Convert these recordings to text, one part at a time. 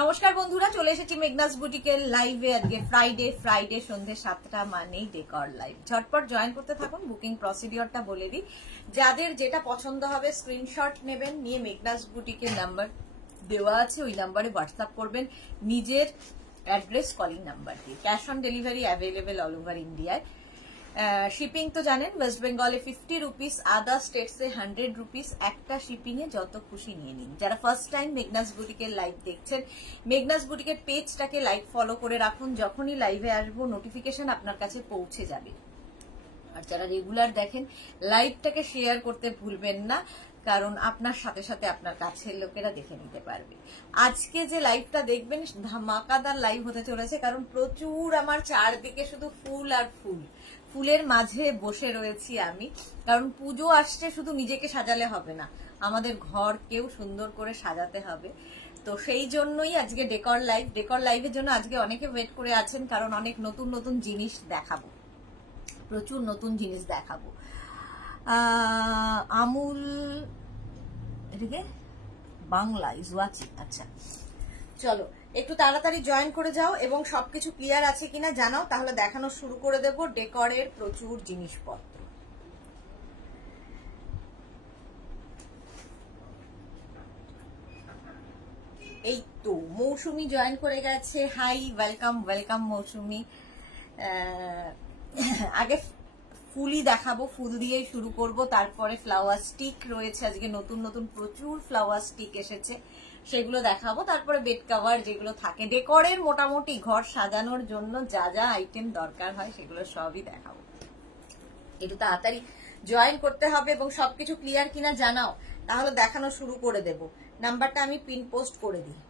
নমস্কার বন্ধুরা, চলে এসেছি মেঘনাস বুটিকের লাইভে। আজকে ফ্রাইডে সন্ধ্যে 7টা মানেই ডেকর লাইভ। ঝটপট জয়েন করতে থাকুন। বুকিং প্রসিডিওরটা বলে দিই, যাদের যেটা পছন্দ হবে স্ক্রিনশট নেবেন, নিয়ে মেঘনাস বুটিকের নাম্বার দেওয়া আছে, ওই নাম্বারে হোয়াটসঅ্যাপ করবেন নিজের অ্যাড্রেস কলিং নাম্বার দিয়ে। Cash on delivery available all over ইন্ডিয়ায়। শিপিং তো জানেন, ওয়েস্ট বেঙ্গলে 50 রুপিস, আদার স্টেটসে 100 রুপিস। একটা শিপিং এ যত খুশি নিয়ে নিন। যারা ফার্স্ট টাইম মেঘনাস বুটিকের লাইভ দেখছেন, মেঘনাস বুটিকের পেজটাকে লাইক ফলো করে রাখুন। যখনই লাইভে আসবো নোটিফিকেশন আপনার কাছে পৌঁছে যাবে। আর যারা রেগুলার দেখেন, লাইভটাকে শেয়ার করতে ভুলবেন না, কারণ আপনার সাথে সাথে আপনার কাছের লোকেরা দেখে নিতে পারবে। আজকে যে লাইভটা দেখবেন ধামাকাদার লাইভ হতে চলেছে, কারণ প্রচুর আমার চারদিকে শুধু ফুল আর ফুল। ফুলের মাঝে বসে রয়েছি আমি, কারণ পুজো আসছে। শুধু নিজেকে সাজালে হবে না, আমাদের ঘরকেও সুন্দর করে সাজাতে হবে। তো সেই জন্যই আজকে ডেকর লাইভ। ডেকর লাইভের জন্য আজকে অনেকে ওয়েট করে আছেন, কারণ অনেক নতুন নতুন জিনিস দেখাবো, প্রচুর নতুন জিনিস দেখাবো। আমুল এদিকে বাংলা ইজ ওয়াচিং। আচ্ছা চলো একটু তাড়াতাড়ি জয়েন করে যাও এবং সবকিছু ক্লিয়ার আছে কিনা জানাও, তাহলে দেখানো শুরু করে দেব ডেকরের প্রচুর জিনিসপত্র। এই তো মৌসুমি জয়েন করে গেছে। হাই, ওয়েলকাম ওয়েলকাম মৌসুমি। আগে ফুলই দেখাবো, ফুল দিয়েই শুরু করব, তারপরে ফ্লাওয়ার স্টিক রয়েছে। আজকে নতুন নতুন প্রচুর ফ্লাওয়ার স্টিক এসেছে, সেগুলো দেখাবো। তারপরে বেড কভার যেগুলো থাকে ডেকরের, মোটামুটি ঘর সাজানোর জন্য যা যা আইটেম দরকার হয় সেগুলো সবই দেখাবো। একটু তাড়াতাড়ি জয়েন করতে হবে এবং সবকিছু ক্লিয়ার কিনা জানাও, তাহলে দেখানো শুরু করে দেব। নাম্বারটা আমি পিন পোস্ট করে দিই।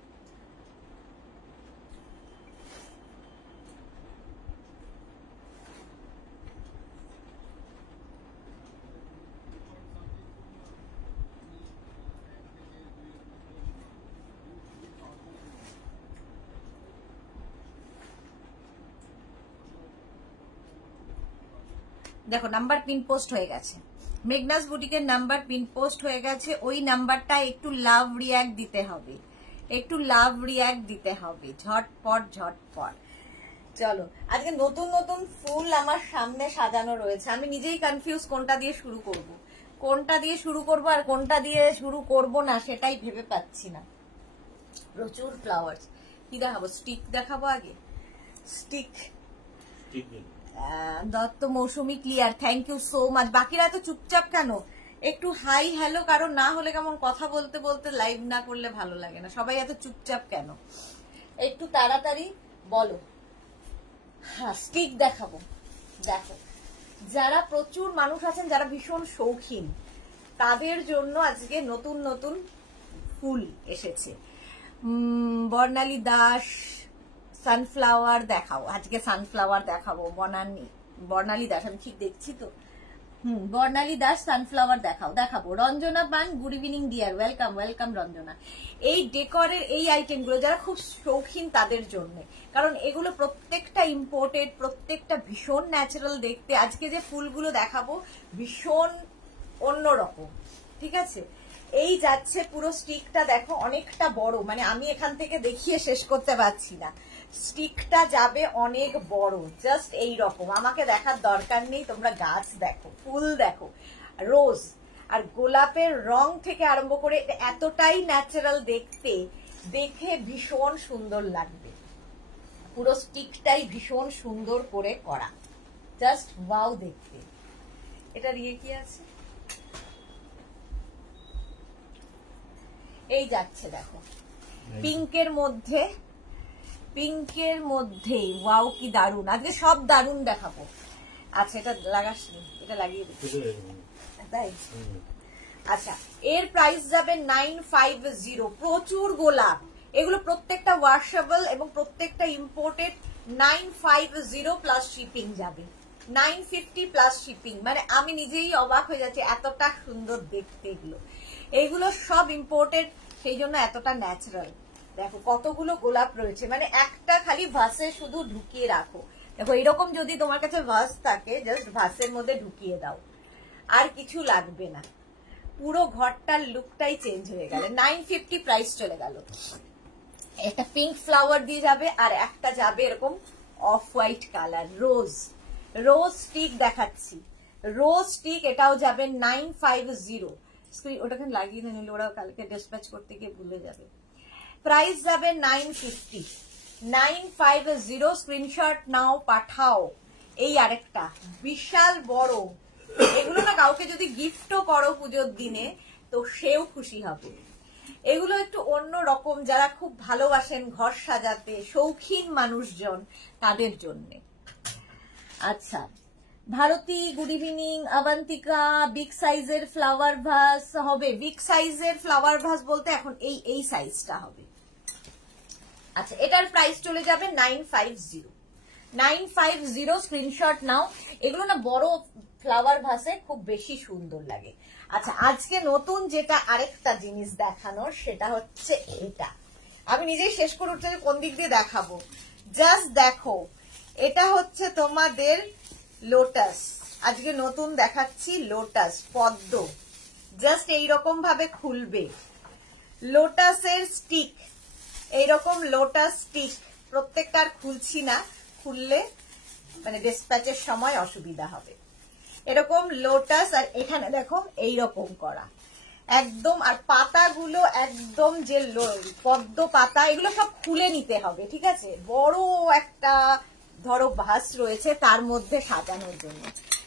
দেখো নাম্বার পিন পোস্ট হয়ে গেছে, মেঘনাস বুটিকের নাম্বার পিন পোস্ট হয়ে গেছে। ওই নাম্বারটা একটু লাভ রিয়াক্ট দিতে হবে, একটু লাভ রিয়াক্ট দিতে হবে, ঝটপট ঝটপট। চলো আজকে নতুন নতুন ফুল আমার সামনে সাজানো রয়েছে। আমি নিজেই কনফিউজ কোনটা দিয়ে শুরু করব, কোনটা দিয়ে শুরু করব আর কোনটা দিয়ে শুরু করব না, সেটাই ভেবে পাচ্ছি না। প্রচুর ফ্লাওয়ার্স। কি দেখাবো? স্টিক দেখাবো আগে। Stick Dutta Mousumi clear, thank you so much. বাকিরা এত চুপচাপ কেন? একটু হাই হ্যালো, কারণ না হলে কেমন কথা বলতে বলতে লাইভ না করলে ভালো লাগে না। সবাই এত চুপচাপ কেন? একটু তাড়াতাড়ি বলো। হ্যাঁ স্টিক দেখাবো। দেখো যারা প্রচুর মানুষ আছেন যারা ভীষণ শৌখিন, তাদের জন্য আজকে নতুন নতুন ফুল এসেছে। বর্ণালী দাস সানফ্লাওয়ার দেখাও, আজকে সানফ্লাওয়ার দেখাবো। বর্ণালী দাস, আমি ঠিক দেখছি তো? বর্ণালী দাস সানফ্লাওয়ার দেখাবো। রঞ্জনা পান, good evening dear, welcome welcome Ranjana. এই ডেকরের এই আইটেমগুলো যারা খুব শৌখিন তাদের জন্য, কারণ এগুলো প্রত্যেকটা ইম্পোর্টেড, প্রত্যেকটা ভীষণ ন্যাচারাল দেখতে। আজকে যে ফুলগুলো দেখাবো ভীষণ অন্যরকম, ঠিক আছে? এই যাচ্ছে পুরো স্টিকটা, দেখো অনেকটা বড়, মানে আমি এখান থেকে দেখিয়ে শেষ করতে পারছি না। স্টিকটা যাবে অনেক বড়, জাস্ট এই রকম। আমাকে দেখার দরকার নেই, তোমরা গাছ দেখো, ফুল দেখো, রোজ আর গোলাপের রং থেকে আরম্ভ করে এতটাই ন্যাচারাল দেখতে, দেখে ভীষণ সুন্দর লাগবে। পুরো স্টিকটাই ভীষণ সুন্দর করে করা, জাস্ট ওয়াও দেখতে। এটা দিয়ে কি আছে? এই যাচ্ছে দেখো পিঙ্কের মধ্যে, পিঙ্কের মধ্যে ওয়াও কি দারুন। আজকে সব দারুন দেখাবো। আচ্ছা এটা লাগাসনি, এটা লাগিয়ে দিচ্ছি তাই। আচ্ছা এর প্রাইস যাবে 950। প্রচুর গোলাপ, এগুলো প্রত্যেকটা ওয়াশেবল এবং প্রত্যেকটা ইম্পোর্টেড। 950 প্লাস শিপিং যাবে, 950 প্লাস শিপিং। মানে আমি নিজেই অবাক হয়ে যাচ্ছি, এতটা সুন্দর দেখতে এগুলো। এগুলো সব ইম্পোর্টেড, সেই জন্য এতটা ন্যাচারাল। দেখো কতগুলো গোলাপ রয়েছে, মানে একটা খালি ভাসে শুধু ঢুকিয়ে রাখো। দেখো এরকম যদি তোমার কাছে ভাস থাকে, জাস্ট ভাসের মধ্যে ঢুকিয়ে দাও, আর কিছু লাগবে না। পুরো ঘরটার লুকটাই চেঞ্জ হয়ে গেল। 950 প্রাইস চলে গেল। একটা পিঙ্ক ফ্লাওয়ার দিয়ে যাবে, আর একটা যাবে এরকম of white colour rose. Rose stick দেখাচ্ছি, রোজ স্টিক, এটাও যাবে 950। স্ক্রিন ওটাকে লাগিয়ে নিলে ওরা কালকে ডিসপ্যাচ করতে গিয়ে ভুলে যাবে। প্রাইস যাবে 950, 950। স্ক্রিনশট নাও, পাঠাও। এই আরেকটা বিশাল বড়, এগুলো না কাউকে যদি গিফটও করো পুজোর দিনে তো সেও খুশি হবে। এগুলো একটু অন্য রকম, যারা খুব ভালোবাসেন ঘর সাজাতে, শৌখিন মানুষজন, তাদের জন্যে। আচ্ছা, Bharati good evening. Abantika big সাইজের ফ্লাওয়ার ভাস হবে? বিগ সাইজের ফ্লাওয়ার ভাস বলতে এখন এই সাইজটা হবে। আচ্ছা, এটার প্রাইস চলে যাবে 950, 950। স্ক্রিনশট নাও। এগুলো না বড় ফ্লাওয়ার ভাসে খুব বেশি সুন্দর লাগে। আচ্ছা, আজকে নতুন যেটা আরেকটা জিনিস দেখানোর সেটা হচ্ছে এটা। আমি নিজেই শেষ করে উঠতে কোন দিক দিয়ে দেখাবো, জাস্ট দেখো। এটা হচ্ছে তোমাদের লোটাস, আজকে নতুন দেখাচ্ছি লোটাস পদ্ম। জাস্ট এইরকম ভাবে খুলবে লোটাসের স্টিক, এইরকম লোটাস স্টিক। প্রত্যেকটার খুলছি না, খুললে মানে ডিসপ্যাচের সময় অসুবিধা হবে। এরকম লোটাস, আর এখানে দেখো এইরকম করা একদম। আর পাতাগুলো একদম যে পদ্ম পাতা, এগুলো সব খুলে নিতে হবে, ঠিক আছে? বড় একটা ধরো ভাস রয়েছে তার মধ্যে সাজানোর জন্য,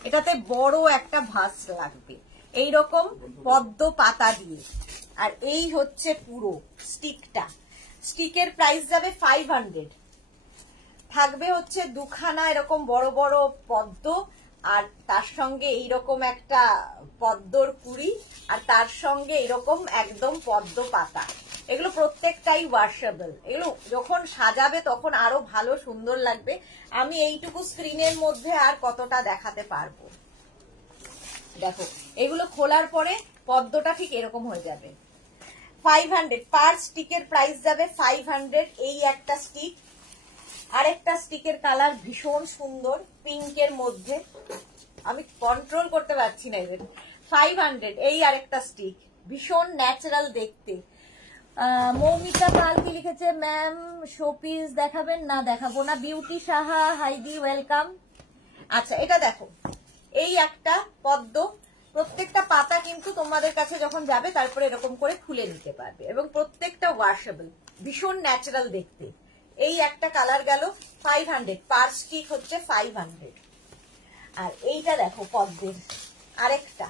এটাতে বড় একটা ভাস লাগবে এইরকম পদ্ম পাতা দিয়ে। আর এই হচ্ছে পুরো স্টিকটা। স্টিকের প্রাইস যাবে 500। থাকবে হচ্ছে দুখানা এরকম বড় বড় পদ্ম, আর তার সঙ্গে এইরকম একটা পদ্মর কুড়ি, আর তার সঙ্গে এরকম একদম পদ্ম পাতা। এগুলো প্রত্যেকটাই ওয়াশেবল। এগুলো যখন সাজাবে তখন আরো ভালো সুন্দর লাগবে। আমি এইটুকু স্ক্রিনের মধ্যে আর কতটা দেখাতে পারবো। দেখো, এগুলো খোলার পরে পদ্মটা ঠিক এরকম হয়ে যাবে। 500 পার স্টিকের প্রাইস যাবে 500। এই একটা স্টিক, আরেকটা স্টিকের কালার ভীষণ সুন্দর পিঙ্কের মধ্যে, আমি কন্ট্রোল করতে পারছি না। এদের 500। এই আরেকটা স্টিক ভীষণ ন্যাচারাল দেখতে। মৌমিতা পাল কি লিখেছে, ম্যাম শোপিস দেখাবেন? না, দেখাবো না। বিউটি সাহা হাইদি ওয়েলকাম। আচ্ছা, এটা দেখো, এই একটা পদ্ম। প্রত্যেকটা পাতা কিন্তু তোমাদের কাছে যখন যাবে তারপরে এরকম করে খুলে নিতে পারবে, এবং প্রত্যেকটা ওয়াশেবল, ভীষণ ন্যাচারাল দেখতে। এই একটা কালার গেল 500, পার স্টিক হচ্ছে 500। আর এইটা দেখো পদ্মের আরেকটা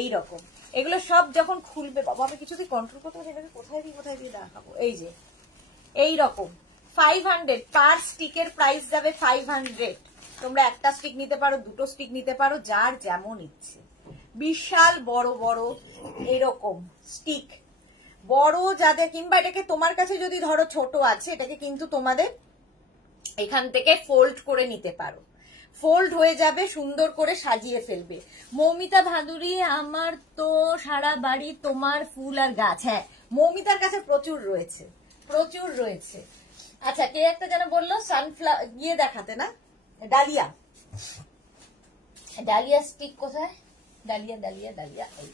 এইরকম। এগুলো সব যখন খুলবে, বাবা আমি কিছুতেই কন্ট্রোল করতে পারছি এটাকে কোথায় দিয়ে দেখাবো। এই যে এইরকম 500 পার স্টিকের প্রাইস যাবে 500। তোমরা একটা স্টিক নিতে পারো, দুটো স্টিক নিতে পারো, যার যেমন ইচ্ছে। বিশাল বড় বড় এরকম স্টিক, বড় যাদের, কিংবা এটাকে তোমার কাছে যদি ধরো ছোট আছে, এটাকে কিন্তু তোমাদের এখান থেকে ফোল্ড করে নিতে পারো, ফোল্ড হয়ে যাবে, সুন্দর করে সাজিয়ে ফেলবে। মৌমিতা ভাদুরী, আমার তো সারা বাড়ি তোমার ফুল আর গাছ। হ্যাঁ, মৌমিতার কাছে প্রচুর রয়েছে, প্রচুর রয়েছে। আচ্ছা, কে একটা যেন বললো সানফ্লাওয়ার গিয়ে দেখাতে, না ডালিয়া, ডালিয়া স্টিক কোথায়? ডালিয়া ডালিয়া ডালিয়া, এই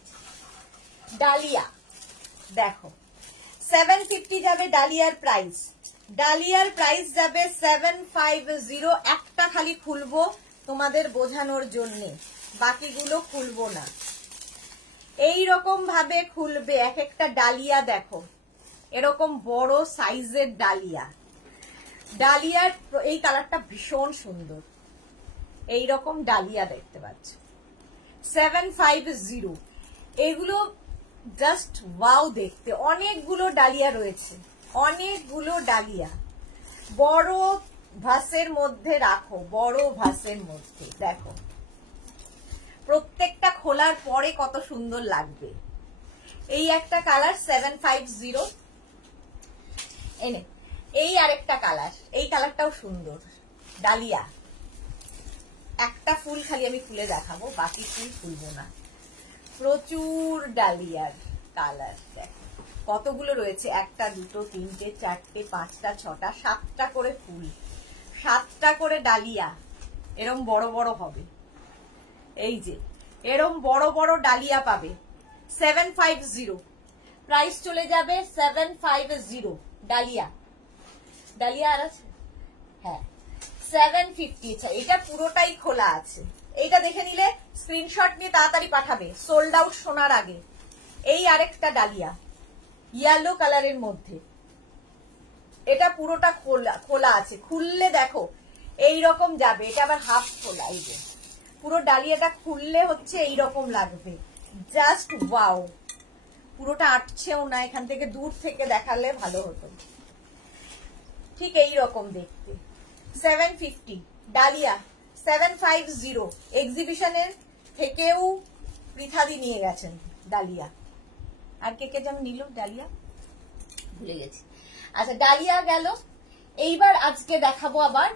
ডালিয়া দেখো 750 যাবে ডালিয়ার প্রাইস। ডালিয়ার প্রাইস যাবে 750। একটা খালি খুলবো তোমাদের বোঝানোর জন্য, বাকিগুলো খুলবো না। এই রকম ভাবে খুলবে এক একটা ডালিয়া। দেখো এরকম বড় সাইজের ডালিয়া। ডালিয়ার এই কালারটা ভীষণ সুন্দর, এই রকম ডালিয়া দেখতে পাচ্ছ 750। এগুলো জাস্ট ওয়াও দেখতে। অনেকগুলো ডালিয়া রয়েছে, অনেকগুলো ডালিয়া। বড় ভাসের মধ্যে রাখো, বড় ভাসের মধ্যে দেখো প্রত্যেকটা খোলার পরে কত সুন্দর লাগবে। এই একটা কালার 750 এনে। এই আরেকটা কালার, এই কালারটাও সুন্দর ডালিয়া। একটা ফুল খালি আমি খুলে দেখাবো, বাকি ফুল খুলবো না। প্রচুর ডালিয়ার কালার দেখো কতগুলো রয়েছে, একটা দুটো তিনটে চারটে পাঁচটা ছটা সাতটা করে ফুল, সাতটা করে ডালিয়া। এরম বড় বড় হবে, এই যে এরম বড় বড় ডালিয়া পাবে 750। প্রাইস চলে যাবে 750। ডালিয়া, ডালিয়া আর আছে, হ্যাঁ 750। এটা পুরোটাই খোলা আছে। এইটা দেখে নিলে স্ক্রিনশট নিয়ে তাড়াতাড়ি পাঠাবে, সোল্ড আউট শোনার আগে। এই আরেকটা ডালিয়া ইয়েলো কালারের মধ্যে, এটা পুরোটা খোলা আছে, খুললে দেখো এইরকম যাবে। এটা আবার হাফ খোলা, এই যে পুরো ডালিয়াটা খুললে হচ্ছে এইরকম লাগবে, জাস্ট ওয়াও। পুরোটা আটছেও না, এখান থেকে দূর থেকে দেখালে ভালো হতো। ঠিক এইরকম দেখতে। 750 ডালিয়া, 750। এক্সিবিশনের থেকেও পৃথাদি নিয়ে গেছেন ডালিয়া। আর কে কে যেন নিল ডালিয়া, ভুলে গেছি। আচ্ছা ডালিয়া গেল। এইবার আজকে দেখাবো, আবার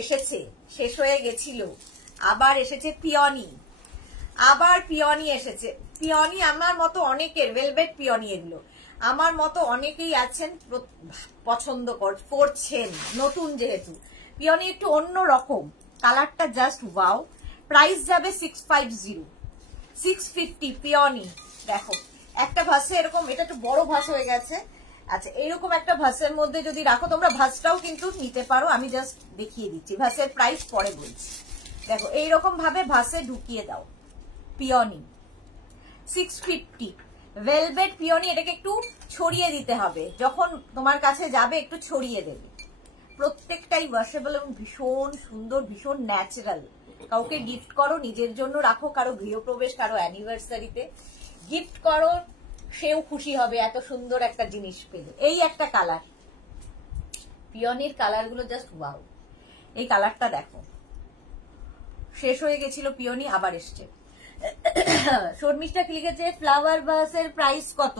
এসেছে, শেষ হয়ে গেছিল, আবার এসেছে পিওনি। আবার পিওনি এসেছে। পিওনি আমার মতো অনেকের, ভেলভেট পিওনি এগুলো আমার মতো অনেকেই আছেন পছন্দ করছেন, নতুন যেহেতু। পিওনি একটু অন্য রকম, কালারটা জাস্ট ওয়াও। প্রাইস যাবে 650, 650 পিওনি। দেখো একটা ভাসে এরকম, এটা একটু বড় ভাস হয়ে গেছে। আচ্ছা এইরকম একটা ভাসের মধ্যে যদি রাখো, তোমরা ভাসটাও কিন্তু নিতে পারো, আমি জাস্ট দেখিয়ে দিচ্ছি, ভাসের প্রাইস পরে বলছি। দেখো এইরকম ভাবে ভাসে ঢুকিয়ে দাও। Peony 650, velvet peony. এটাকে একটু ছড়িয়ে দিতে হবে, যখন তোমার কাছে যাবে একটু ছড়িয়ে দেবে। প্রত্যেকটাই ওয়াশেবল এবং ভীষণ সুন্দর, ভীষণ ন্যাচারাল। কাউকে গিফট করো, নিজের জন্য রাখো, কারো গৃহপ্রবেশ, কারো অ্যানিভার্সারিতে গিফট করো, সেও খুশি হবে এত সুন্দর একটা জিনিস পেলে। এই একটা কালার, পিওনির কালার গুলো জাস্ট ওয়াও। এই কালারটা দেখো, শেষ হয়ে গেছিল পিওনি, আবার এসছে। শর্মিষ্ঠা কি লিখেছে, ফ্লাওয়ার ভাসের প্রাইস কত?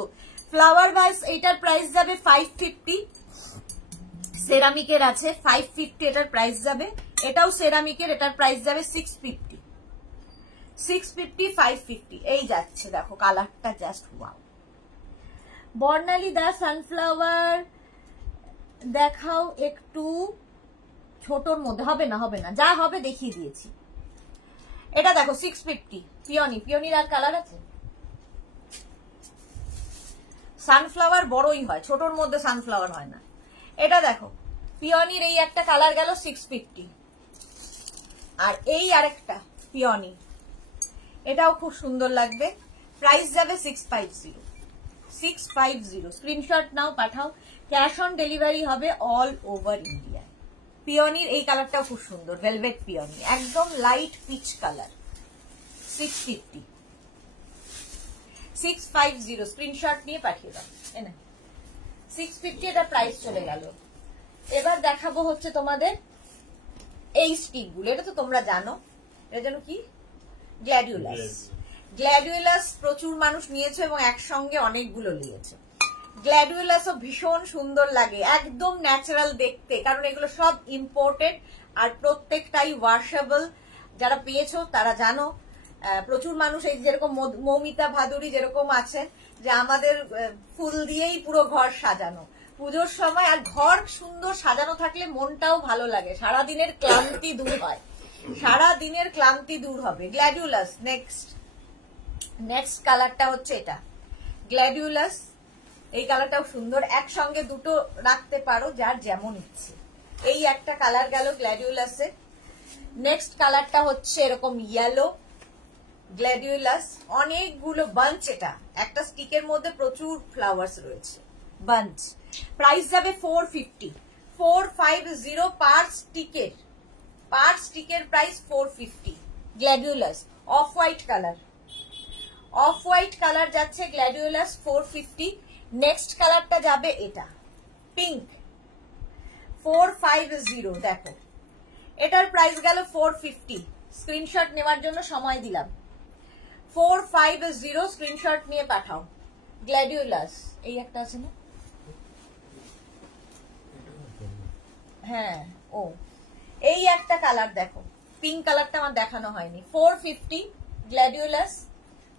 ফ্লাওয়ার ভাস এইটার প্রাইস যাবে 550। সেরামিকের আছে 550, এটার প্রাইস যাবে। এটাও সেরামিকের, এটার প্রাইস যাবে 650। 650 550 এই যাচ্ছে। দেখো কালারটা জাস্ট ওয়াও। বর্ণালী দা সানফ্লাওয়ার দেখাও একটু, ছোটর মধ্যে হবে না, হবে না, যা হবে দেখিয়ে দিয়েছি। এটা দেখো 650 পিওনি। পিওনির আর কালার আছে? সানফ্লাওয়ার বড়ই হয়, ছোটর মধ্যে সানফ্লাওয়ার হয় না। এটা দেখো পিওনির এই একটা কালার গেল 650। আর এই আরেকটা পিওনি, এটাও খুব সুন্দর লাগবে। প্রাইস যাবে 650, 650। স্ক্রিনশট নাও, পাঠাও। ক্যাশ অন ডেলিভারি হবে অল ওভার ইন্ডিয়া। পিওনির এই কালারটাও খুব সুন্দর, ভেলভেট পিওনি, একদম লাইট পিচ কালার। 650, 650। স্ক্রিনশট নিয়ে পাঠিয়ে দাও। 650 এটা প্রাইস চলে গেল। এবার দেখাবো হচ্ছে তোমাদের এই স্টিক গুলো। এটা তো তোমরা জানো, এটা যেন কি, গ্ল্যাডিওলাস। গ্ল্যাডিওলাস প্রচুর মানুষ নিয়েছে এবং একসঙ্গে অনেকগুলো নিয়েছে। গ্ল্যাডিওলাসও ভীষণ সুন্দর লাগে, একদম ন্যাচারাল দেখতে, কারণ এগুলো সব ইম্পোর্টেড আর প্রত্যেকটাই ওয়াশেবল। যারা পেয়েছো তারা জানো। প্রচুর মানুষ, এই যেরকম মৌমিতা ভাদুরী যেরকম আছেন, যে আমাদের ফুল দিয়েই পুরো ঘর সাজানো পুজোর সময়, আর ঘর সুন্দর সাজানো থাকলে মনটাও ভালো লাগে, সারাদিনের ক্লান্তি দূর হয়, সারাদিনের ক্লান্তি দূর হবে। গ্ল্যাডিওলাস নেক্সট কালারটা হচ্ছে এটা, গ্ল্যাডিওলাস। এই কালারটাও সুন্দর, একসঙ্গে দুটো রাখতে পারো যার যেমন ইচ্ছে। এই একটা কালার গেল গ্ল্যাডিওলাসের। নেক্সট কালারটা হচ্ছে এরকম ইয়েলো গ্ল্যাডিওলাস, অনেকগুলো বাঞ্চ। এটা একটা স্টিকের মধ্যে প্রচুর ফ্লাওয়ার্স রয়েছে, বাঞ্চ। প্রাইস যাবে 450, 450 পার স্টিকের price 450। Gladiolus off white colour, off white colour যাচ্ছে গ্ল্যাডিওলাস 450। নেক্সট কালারটা যাবে এটা পিঙ্ক, 450। দেখো এটার প্রাইস গেল 450। স্ক্রিনশট নেওয়ার জন্য সময় দিলাম। 450 স্ক্রিনশট নিয়ে পাঠাও। গ্ল্যাডিওলাস এই একটা আছে না, হ্যাঁ ও এই একটা কালার দেখো, পিঙ্ক কালারটা আমার দেখানো হয়নি। 450 গ্ল্যাডিওলাস,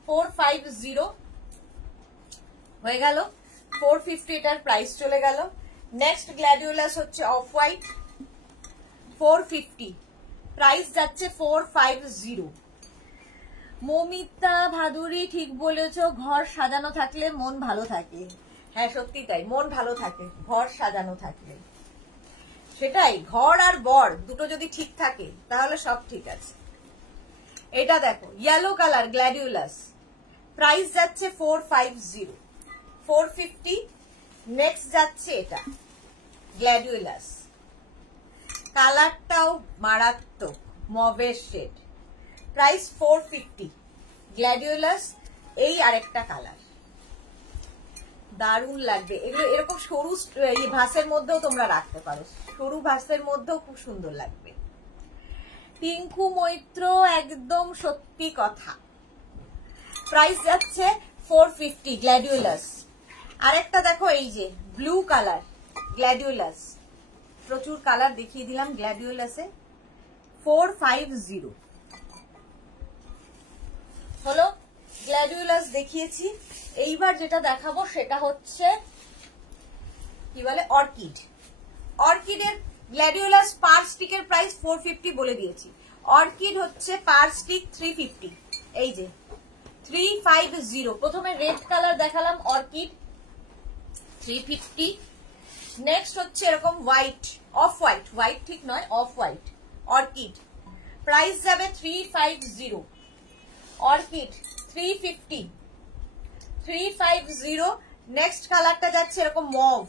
450 হয়ে গেল। 450 এটার প্রাইস চলে গেল। নেক্সট গ্ল্যাডিওলাস হচ্ছে অফ হোয়াইট, 450 প্রাইস যাচ্ছে 450। মৌমিতা ভাদুরী ঠিক বলেছো, ঘর সাজানো থাকলে মন ভালো থাকে। হ্যাঁ সত্যি তাই, মন ভালো থাকে ঘর সাজানো থাকলে। সেটাই, ঘর আর বর দুটো যদি ঠিক থাকে তাহলে সব ঠিক আছে। এটা দেখো ইয়েলো কালার গ্ল্যাডিউলাস, প্রাইস যাচ্ছে 450, 450। নেক্সট যাচ্ছে এটা গ্ল্যাডিউলাস, কালারটাও মারাত্মক, মভের শেড, প্রাইস 450 গ্ল্যাডিউলাস। এই আরেকটা কালার দারুণ লাগবে এগুলো, এরকম সরু ভাসের মধ্যেও তোমরা রাখতে পারো, সরু ভাসের মধ্যেও খুব সুন্দর লাগবে। টিঙ্কু মৈত্র একদম সত্যি কথা, প্রাইস যাচ্ছে 450 গ্ল্যাডিউলাস। আরেকটা দেখো এই যে ব্লু কালার গ্ল্যাডিউলাস, প্রচুর কালার দেখিয়ে দিলাম গ্ল্যাডিউলাসে, 450 হলো। গ্ল্যাডিউলাস দেখিয়েছি, এইবার যেটা দেখাবো সেটা হচ্ছে কি বলে অর্কিড। অর্কিডের গ্ল্যাডিউলাস পার স্টিকের প্রাইস 450 বলে দিয়েছি, অর্কিড হচ্ছে পার স্টিক 350। এই যে 350, প্রথমে রেড কালার দেখালাম অর্কিড 350। নেক্সট হচ্ছে এরকম হোয়াইট, অফ হোয়াইট, হোয়াইট ঠিক নয় অফ হোয়াইট অর্কিড, প্রাইস যাবে 350। অর্কিড 350, 350। নেক্সট কালারটা যাচ্ছে এরকম মভ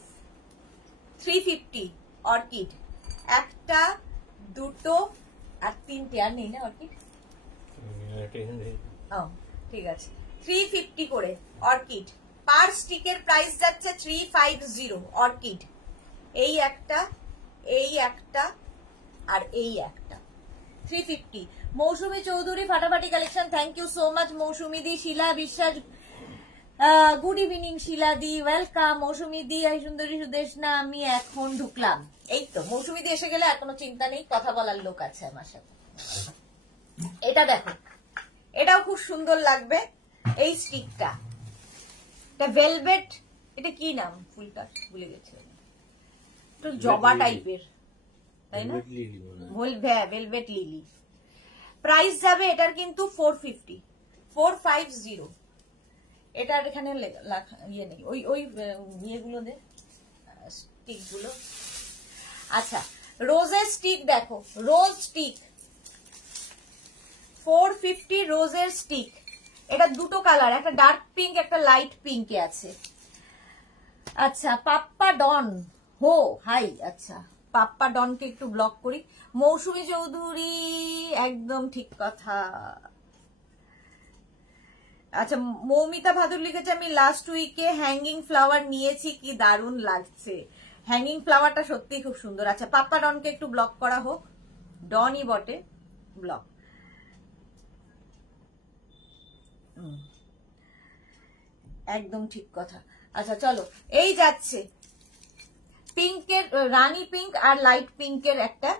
350 অর্কিড, একটা দুটো আর তিনটে, আর নেই না অর্কিড, ঠিক আছে 350 করে অর্কিড, পার স্টিকের প্রাইস যাচ্ছে 350 অর্কিড। এই একটা, এই একটা আর এই একটা 350। মৌসুমী চৌধুরী ফাটাফাটি collection, thank you so much Mousumi দি। শিলা বিশ্বাস, গুড ইভিনিং শিলা দি, ওয়েলকাম। মৌসুমী দি, সুন্দরী সুদেশনা, আমি এখন ঢুকলাম। এই তো মৌসুমী দি এসে গেলে আর কোনো চিন্তা নেই, কথা বলার লোক আছে আমার সাথে। এটা দেখো, এটাও খুব সুন্দর লাগবে, এই স্টিকটা, এটা ভেলভেট, এটা কি নাম ফুলটা ভুলে গেছে, একটু জবা টাইপের তাই না, ভেলভেট লিলি। প্রাইস যাবে এটার কিন্তু 450, 450। এটার এখানে ইয়ে নেই, ওই ওই ইয়েগুলো দে, স্টিক গুলো। আচ্ছা রোজের স্টিক দেখো, রোজ স্টিক 450 রোজের স্টিক। এটা দুটো কালার, একটা ডার্ক পিঙ্ক একটা লাইট পিঙ্কে আছে। আচ্ছা পাপ্পা ডন হো হাই, আচ্ছা পাপ্পা ডনকে একটু ব্লক করি। মৌসুমী চৌধুরী একদম ঠিক কথা। আচ্ছা মৌমিতা ভাদুর লিখেছে, আমি লাস্ট উইকে হ্যাঙ্গিং ফ্লাওয়ার নিয়েছি, কি দারুণ লাগছে। হ্যাঙ্গিং ফ্লাওয়ারটা সত্যিই খুব সুন্দর। আচ্ছা পাপ্পা ডনকে একটু ব্লক করা হোক, ডনই বটে, ব্লক। একদম ঠিক কথা। আচ্ছা চলো, এই যাচ্ছে পিঙ্কের, রানী পিঙ্ক আর লাইট পিঙ্কের একটা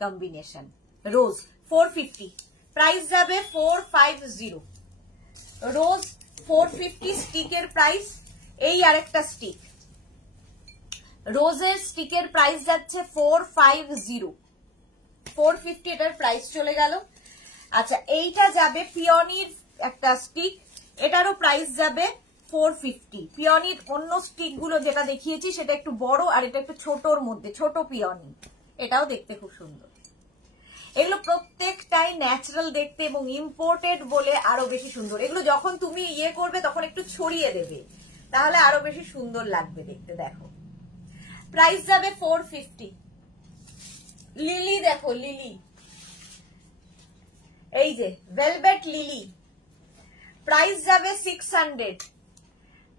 কম্বিনেশন, রোজ 450, প্রাইস যাবে 450। রোজ 450 স্টিকের প্রাইস। এই আরেকটা স্টিক, রোজের স্টিকের প্রাইস যাচ্ছে 450, 450 এটার প্রাইস চলে গেল। আচ্ছা এইটা যাবে পিওনির একটা স্টিক, এটারও প্রাইস যাবে 450। পিওনির অন্য স্টিক গুলো যেটা দেখিয়েছি সেটা একটু বড়, আর এটা একটু ছোটর মধ্যে, ছোট পিওনি, এটাও দেখতে খুব সুন্দর। এগুলো প্রত্যেকটাই ন্যাচারাল দেখতে এবং ইম্পোর্টেড বলে আরো বেশি সুন্দর। এগুলো যখন তুমি ইয়ে করবে তখন একটু ছড়িয়ে দেবে, তাহলে আরো বেশি সুন্দর লাগবে দেখতে। দেখো প্রাইস যাবে 450। লিলি দেখো, লিলি, এই যে ভেলভেট লিলি, প্রাইস যাবে 600,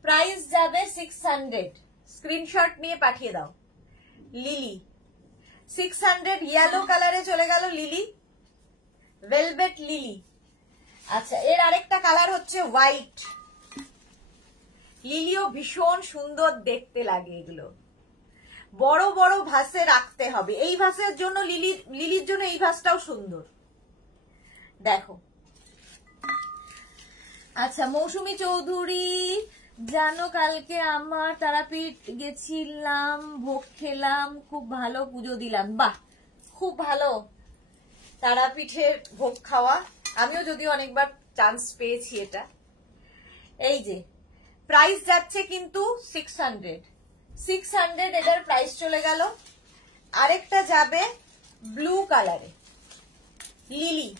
প্রাইস যাবে 600। স্ক্রিনশট নিয়ে পাঠিয়ে দাও। লিলি 600, ইয়েলো কালারে চলে গেল লিলি, ভেলভেট লিলি। আচ্ছা এর আরেকটা কালার হচ্ছে হোয়াইট, লিলিও ভীষণ সুন্দর দেখতে লাগে। এগুলো বড় বড় ভাসে রাখতে হবে, এই ভাসের জন্য লিলির জন্য এই ভাসটাও সুন্দর দেখো। আচ্ছা মৌসুমী চৌধুরী, জানো কালকে আমার তারাপীঠ গেছিলাম, ভোগ খেলাম, খুব ভালো পুজো দিলাম। বাহ খুব ভালো, তারাপীঠের ভোগ খাওয়া আমিও যদিও অনেকবার চান্স পেয়েছি এটা। এই যে প্রাইস যাচ্ছে কিন্তু 600 এটার প্রাইস চলে গেল। আরেকটা যাবে ব্লু কালারে, লিলি,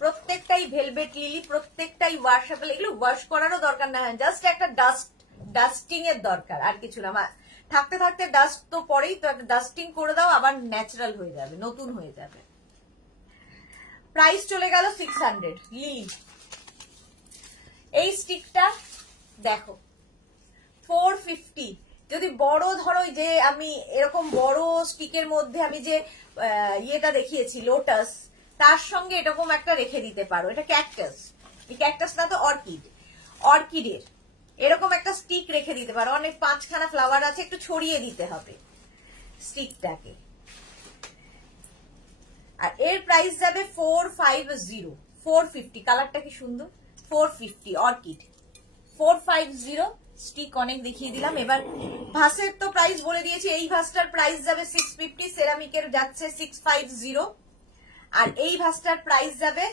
প্রত্যেকটাই ভেলভেট লিলি, প্রত্যেকটাই ওয়াশেবল। এগুলো ওয়াশ করারও দরকার না, জাস্ট একটা ডাস্টিং এর দরকার, আর কিছু না। থাকতে থাকতে ডাস্ট তো পরেই, তো একটা ডাস্টিং করে দাও, আবার ন্যাচারাল হয়ে যাবে, নতুন হয়ে যাবে। প্রাইস চলে গেল 600 লিলি। এই স্টিকটা দেখো 450। যদি বড় ধরো, যে আমি এরকম বড় স্টিকের মধ্যে আমি যে ইয়েটা দেখিয়েছি লোটাস, তার সঙ্গে এরকম একটা রেখে দিতে পারো। এটা ক্যাকটাস, এই ক্যাকটাস না তো অর্কিড, অর্কিডের এরকম একটা স্টিক রেখে দিতে পারো। অনেক 5খানা ফ্লাওয়ার আছে, একটু ছড়িয়ে দিতে হবে স্টিকটাকে। আর এর প্রাইস যাবে 450, 450। কালারটা কি সুন্দর, 450 অর্কিড, 450 স্টিক। অনেক দেখিয়ে দিলাম। এবার ভাসের তো প্রাইস বলে দিয়েছি। এই ভাসটার প্রাইস যাবে 650, সেরামিকের যাচ্ছে 650, আর এই ভাসটার প্রাইস যাবে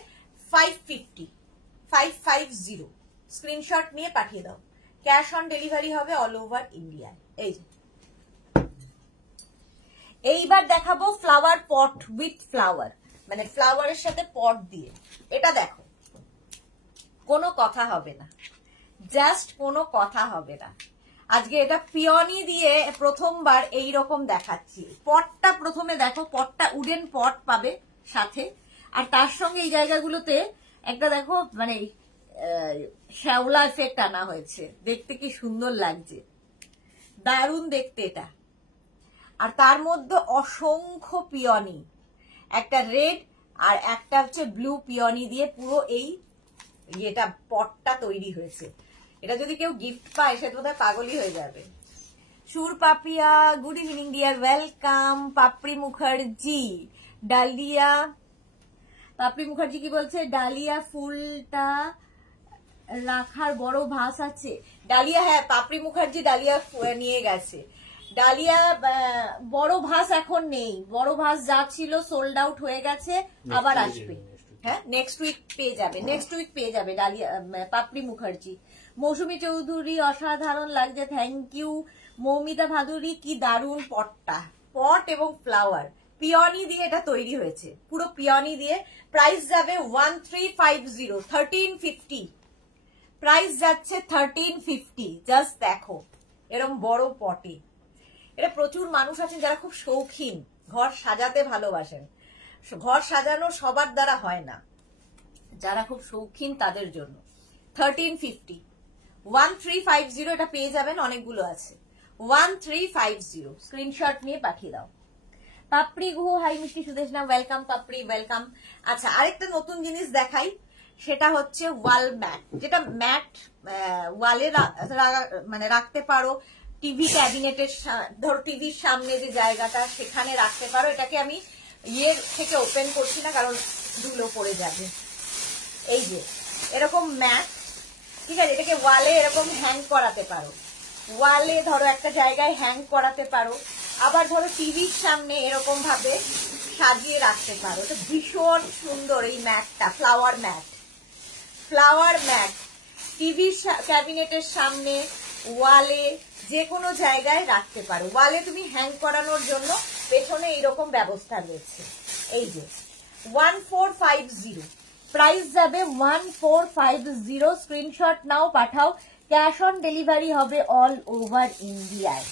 550। স্ক্রিনশট নিয়ে পাঠিয়ে দাও, ক্যাশ অন ডেলিভারি হবে অল ওভার ইন্ডিয়া। এই যে এইবার দেখাবো ফ্লাওয়ার পট উইথ ফ্লাওয়ার, মানে ফ্লাওয়ারের সাথে পট দিয়ে। এটা দেখো, কোনো কথা হবে না, জাস্ট কোনো কথা হবে না। আজকে এটা পিওনি দিয়ে প্রথমবার এই রকম দেখাচ্ছি। পটটা প্রথমে দেখো, পটটা উডেন পট পাবে সাথে, আর তার সঙ্গে এই জায়গাগুলোতে একটা দেখো মানে শ্যাওলা এফেক্ট আনা হয়েছে। দেখতে কি সুন্দর লাগছে, দারুণ দেখতে এটা। আর তার মধ্যে অসংখ্য পিওনি, একটা রেড আর একটা হচ্ছে ব্লু পিওনি দিয়ে পুরো এই এটা পটটা তৈরি হয়েছে। এটা যদি কেউ গিফট পায় সে তো বোধহয় পাগলই হয়ে যাবে। Sur Papiya, good evening dear, welcome. Papri Mukherjee, Dalia, Papri Mukherjee কি বলছে, ডালিয়া ফুলটা রাখার বড় ভাস আছে। ডালিয়া, হ্যাঁ পাপড়ি মুখার্জি ডালিয়া নিয়ে গেছে। ডালিয়া বড় ভাস এখন নেই, বড় ভাস যা ছিল সোল্ড আউট হয়ে গেছে, আবার আসবে। হ্যাঁ নেক্সট উইক পেয়ে যাবে, নেক্সট উইক পেয়ে যাবে ডালিয়া, পাপড়ি মুখার্জি। মৌসুমী চৌধুরী, অসাধারণ লাগছে, থ্যাংক ইউ। মৌমিতা ভাদুরী, কি দারুণ পটটা, পট এবং ফ্লাওয়ার পিওনি দিয়ে এটা তৈরি হয়েছে, পুরো পিওনি দিয়ে। প্রাইস যাবে 1350, 1350 প্রাইস যাচ্ছে, 1350। জাস্ট দেখো এরকম বড় পটে। এটা প্রচুর মানুষ আছেন যারা খুব শৌখিন, ঘর সাজাতে ভালোবাসেন। ঘর সাজানো সবার দ্বারা হয় না, যারা খুব শৌখিন তাদের জন্য 1350, 1350 এটা পেয়ে যাবেন। অনেকগুলো আছে, 1350। স্ক্রিনশট নিয়ে পাঠিয়ে দাও। পাপড়ি গুহ, হাই মিষ্টি সুদেশনা, ওয়েলকাম পাপড়ি, ওয়েলকাম। আচ্ছা আরেকটা নতুন জিনিস দেখাই, সেটা হচ্ছে ওয়াল ম্যাট, যেটা ম্যাট ওয়ালে মানে রাখতে পারো। টিভি ক্যাবিনেটের, ধরো টিভির সামনে যে জায়গাটা সেখানে রাখতে পারো। এটাকে আমি ইয়ের থেকে ওপেন করছি না কারণ ধুলো পড়ে যাবে। এই যে এরকম ম্যাট, ঠিক আছে, এটাকে ওয়ালে এরকম হ্যাং করাতে পারো। ওয়ালে ধরো একটা জায়গায় হ্যাং করাতে পারো, আবার ধরো টিভির সামনে এরকম ভাবে সাজিয়ে রাখতে পারো। এটা ভীষণ সুন্দর এই ম্যাটটা, ফ্লাওয়ার ম্যাট। ফ্লাওয়ার ম্যাট টিভির ক্যাবিনেটের সামনে, ওয়ালে, যে কোনো জায়গায় রাখতে পারো। ওয়ালে তুমি হ্যাং করানোর জন্য পেছনে এইরকম ব্যবস্থা রয়েছে। এই যে 1450 প্রাইস যাবে, 1450। স্ক্রিনশট নাও, পাঠাও, ক্যাশ অন ডেলিভারি হবে অল ওভার ইন্ডিয়ায়।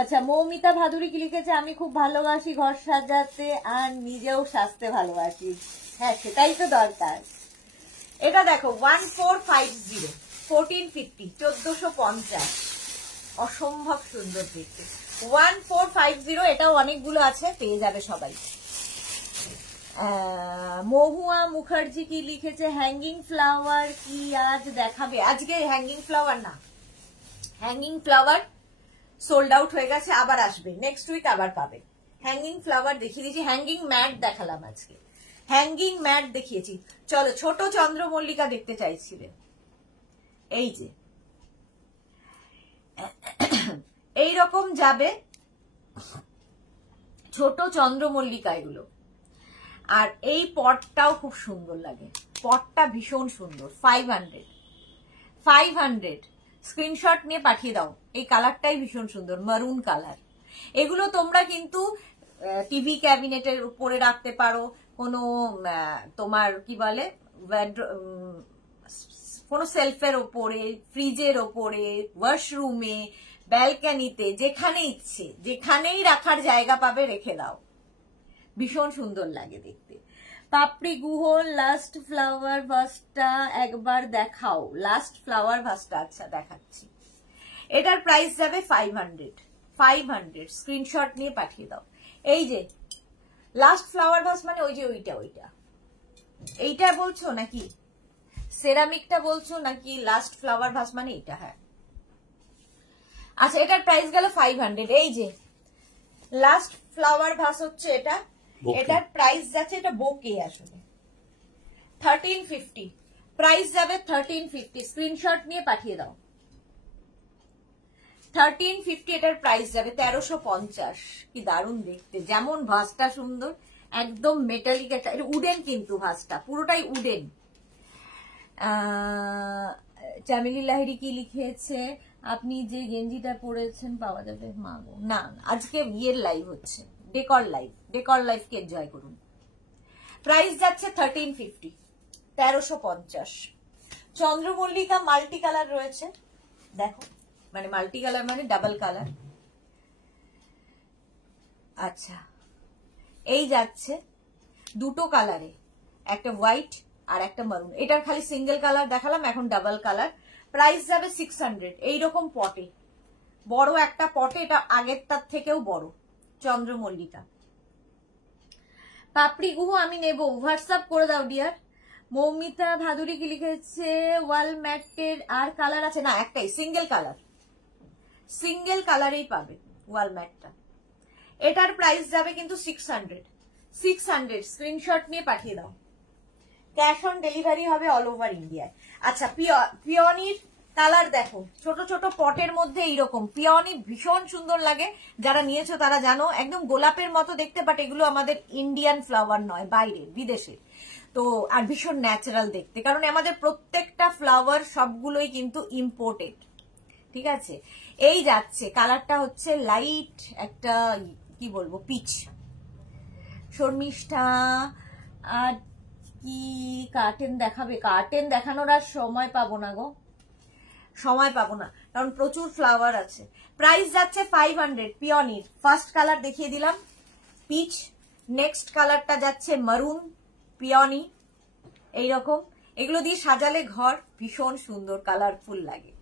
আচ্ছা মৌমিতা ভাদুরী কি লিখেছে, আমি খুব ভালোবাসি ঘর সাজাতে আর নিজেও সাজতে ভালোবাসি। হ্যাঁ সেটাই তো দরকার। এটা দেখো 1450, 1450, 1450, অসম্ভব সুন্দর দেখতে। 1450, এটাও অনেকগুলো আছে, পেয়ে যাবে সবাই। মহুয়া মুখার্জি কি লিখেছে, হ্যাঙ্গিং ফ্লাওয়ার কি আজ দেখাবে? আজকে হ্যাঙ্গিং ফ্লাওয়ার না, হ্যাঙ্গিং ফ্লাওয়ার সোল্ড আউট হয়ে গেছে, আবার আসবে নেক্সট উইক, আবার পাবে। হ্যাঙ্গিং ফ্লাওয়ার দেখিয়ে দিয়েছি, হ্যাঙ্গিং ম্যাট দেখালাম আজকে, হ্যাঙ্গিং ম্যাট দেখিয়েছি। চলো ছোট চন্দ্রমল্লিকা দেখতে চাইছিলে, এই যে এইরকম যাবে ছোট চন্দ্রমল্লিকা এগুলো। আর এই পটটাও খুব সুন্দর লাগে, পটটা ভীষণ সুন্দর। 500 স্ক্রিনশট নিয়ে পাঠিয়ে দাও। এই কালারটাই ভীষণ সুন্দর, মারুন কালার। এগুলো তোমরা কিন্তু টিভি ক্যাবিনেটের উপরে রাখতে পারো, কোনো তোমার কি বলে কোনো সেলফের ওপরে, ফ্রিজের ওপরে, ওয়াশরুমে, ব্যালকনিতে, যেখানে ইচ্ছে, যেখানেই রাখার জায়গা পাবে রেখে দাও, ভীষণ সুন্দর লাগে দেখতে। পাপড়ি গুহ লাস্ট ফ্লাওয়ার ভাসটা একবার দেখাও। লাস্ট ফ্লাওয়ার ভাসটা, আচ্ছা দেখাচ্ছি। এটার প্রাইস যাবে 500 স্ক্রিনশট নিয়ে পাঠিয়ে দাও। এই যে লাস্ট ফ্লাওয়ার ভাস মানে ওই যে ওইটা এইটা বলছো নাকি, সেরামিকটা বলছো নাকি লাস্ট ফ্লাওয়ার ভাস মানে এটা? হ্যাঁ, আচ্ছা এটার প্রাইস গেল 500। এই যে লাস্ট ফ্লাওয়ার ভাস হচ্ছে এটা, এটার প্রাইস যাচ্ছে, এটা বোকে আসলে 1350, প্রাইস যাবে 1350, স্ক্রিনশট নিয়ে পাঠিয়ে দাও। 1350 এটার প্রাইস যাবে। 1350, কি দারুণ দেখতে, যেমন ভাসটা সুন্দর, একদম মেটালিক একটা, এটা উডেন কিন্তু ভাসটা পুরোটাই উডেন। চামেলি লাহিড়ী কি লিখেছে, আপনি যে গেঞ্জিটা পরেছেন পাওয়া যাবে? মাগো না, আজকে ইয়ের লাইভ হচ্ছে, ডেকর লাইভকে এনজয় করুন। প্রাইস যাচ্ছে 1350, 1350। চন্দ্রমল্লিকা মাল্টি কালার রয়েছে, দেখো, মানে মাল্টি কালার মানে ডাবল কালার। আচ্ছা এই যাচ্ছে দুটো কালারে, একটা হোয়াইট আর একটা মারুন। এটার খালি সিঙ্গেল কালার দেখালাম, এখন ডাবল কালার। প্রাইস যাবে 600। এইরকম পটে, বড় একটা পটে, এটা আগেরটার থেকেও বড়। চন্দ্রমল্লিকা পাপড়ি গুহ আমি নেব, হোয়াটসঅ্যাপ করে দাও ডিয়ার। মৌমিতা ভাদুরী কি লিখেছে, ওয়াল ম্যাটের আর কালার আছে না? একটাই, সিঙ্গেল কালারেই পাবে ওয়াল ম্যাটটা। এটার প্রাইস যাবে কিন্তু 600 স্ক্রিনশট নিয়ে পাঠিয়ে দাও। ক্যাশ অন ডেলিভারি হবে অল ওভার ইন্ডিয়ায়। আচ্ছা পিওনির কালার দেখো, ছোট ছোট পটের মধ্যে এইরকম পিওনি ভীষণ সুন্দর লাগে, যারা নিয়েছো তারা জানো, একদম গোলাপের মতো দেখতে, বাট এগুলো আমাদের ইন্ডিয়ান ফ্লাওয়ার নয়, বাইরে বিদেশে। তো আর ভীষণ ন্যাচারাল দেখতে, কারণ আমাদের প্রত্যেকটা ফ্লাওয়ার সবগুলোই কিন্তু ইম্পোর্টেড, ঠিক আছে। এই যাচ্ছে কালারটা হচ্ছে লাইট একটা, কি বলবো, পিচ। শর্মিষ্ঠা আর কি কার্টেন দেখাবে? কার্টেন দেখানোর আর সময় পাবো না গো, সময় পাবো না, কারণ প্রচুর ফ্লাওয়ার আছে। প্রাইস যাচ্ছে 500 পিওনির। ফার্স্ট কালার দেখিয়ে দিলাম পিচ, নেক্সট কালারটা যাচ্ছে মারুন, পিওনি, এইরকম। এগুলো দিয়ে সাজালে ঘর ভীষণ সুন্দর, কালারফুল লাগে।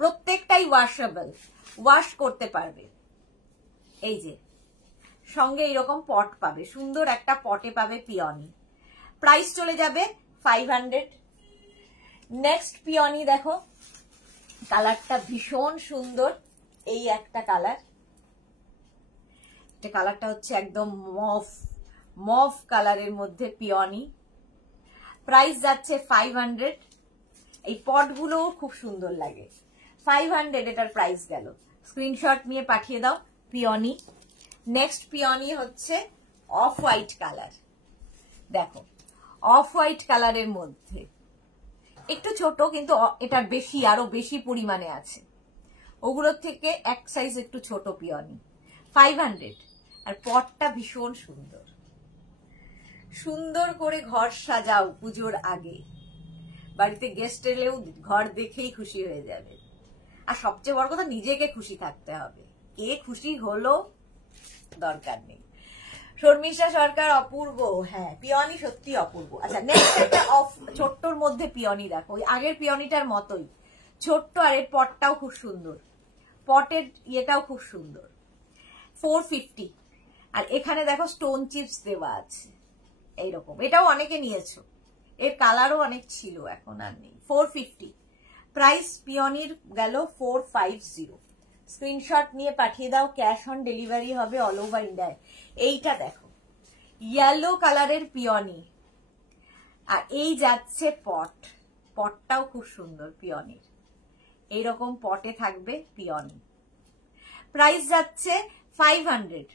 প্রত্যেকটাই ওয়াশেবল, ওয়াশ করতে পারবে। এই যে সঙ্গে এইরকম পট পাবে, সুন্দর একটা পটে পাবে পিওনি। প্রাইস চলে যাবে 500। নেক্সট পিওনি দেখো, কালারটা ভীষণ সুন্দর, এই একটা কালার, এটা কালারটা হচ্ছে একদম মফ কালারের মধ্যে পিওনি। প্রাইস যাচ্ছে 500। এই পটগুলোও খুব সুন্দর লাগে, 500 এটার প্রাইস গেল। স্ক্রিনশট নিয়ে পাঠিয়ে দাও পিওনি। নেক্সট পিওনি হচ্ছে অফ হোয়াইট কালার, দেখো অফ হোয়াইট কালারের মধ্যে একটু ছোট, কিন্তু এটার বেশি, আরো বেশি পরিমাণে আছে, ওগুলোর থেকে এক সাইজ একটু ছোট পিওনি। 500। আর পটটা ভীষণ সুন্দর, সুন্দর করে ঘর সাজাও পুজোর আগে, বাড়িতে গেস্ট এলেও ঘর দেখেই খুশি হয়ে যাবে। আর সবচেয়ে বড় কথা, নিজেকে খুশি থাকতে হবে, কে খুশি হলো দরকার নেই। শর্মিষ্ঠা সরকার অপূর্ব, হ্যাঁ পিওনি সত্যি অপূর্ব। আচ্ছা নেক্সট একটা অফ ছোট্টর মধ্যে পিওনি দেখো, ওই আগের পিওনিটার মতোই ছোট্ট, আর এর পটটাও খুব সুন্দর, পটের ইয়েটাও খুব সুন্দর। 450। আর এখানে দেখো স্টোন চিপস দেওয়া আছে এইরকম, এটাও অনেকে নিয়েছো, এর কালারও অনেক ছিল, এখন আর নেই। 450 প্রাইস পিওনির গেল 450। স্ক্রিনশট নিয়ে পাঠিয়ে দাও, ক্যাশ অন ডেলিভারি হবে অল ওভার ইন্ডিয়ায়। এইটা দেখো ইয়েলো কালারের পিওনি, আর এই যাচ্ছে পটটাও খুব সুন্দর পিওনির, এইরকম পটে থাকবে পিওনি। প্রাইস যাচ্ছে 500।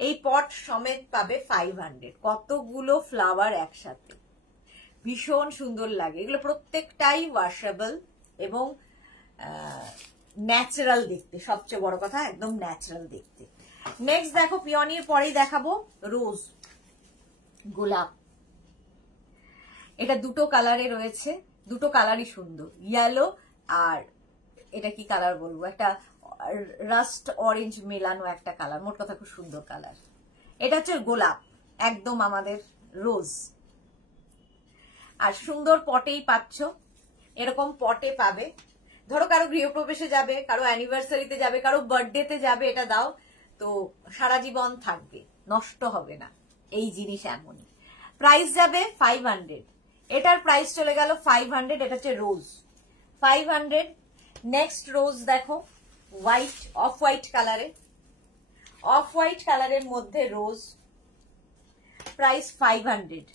এই পট সমেত পাবে 500। কতগুলো ফ্লাওয়ার একসাথে, ভীষণ সুন্দর লাগে। এগুলো প্রত্যেকটাই ওয়াশেবল এবং ন্যাচারাল দেখতে, সবচেয়ে বড় কথা একদম ন্যাচারাল দেখতে। নেক্সট দেখো, পিওনির পরেই দেখাবো রোজ, গোলাপ। এটা দুটো কালারে রয়েছে, দুটো কালারই সুন্দর, ইয়েলো আর এটা কি কালার বলবো, একটা রাস্ট অরেঞ্জ মেলানো একটা কালার, মোট কথা খুব সুন্দর কালার। এটা হচ্ছে গোলাপ, একদম আমাদের রোজ। আর সুন্দর পটেই পাচ্ছ, এরকম পটে পাবে। ধরো কারো গৃহপ্রবেশে যাবে, কারো অ্যানিভার্সারিতে যাবে, কারো বার্থডেতে যাবে, এটা দাও তো সারা জীবন থাকবে, নষ্ট হবে না। এই জিনিস এমনই। প্রাইস যাবে 500, এটার প্রাইস চলে গেল 500। এটা হচ্ছে রোজ, 500। নেক্সট রোজ দেখো, হোয়াইট, অফ হোয়াইট কালারে, অফ হোয়াইট কালারের মধ্যে রোজ, প্রাইস 500।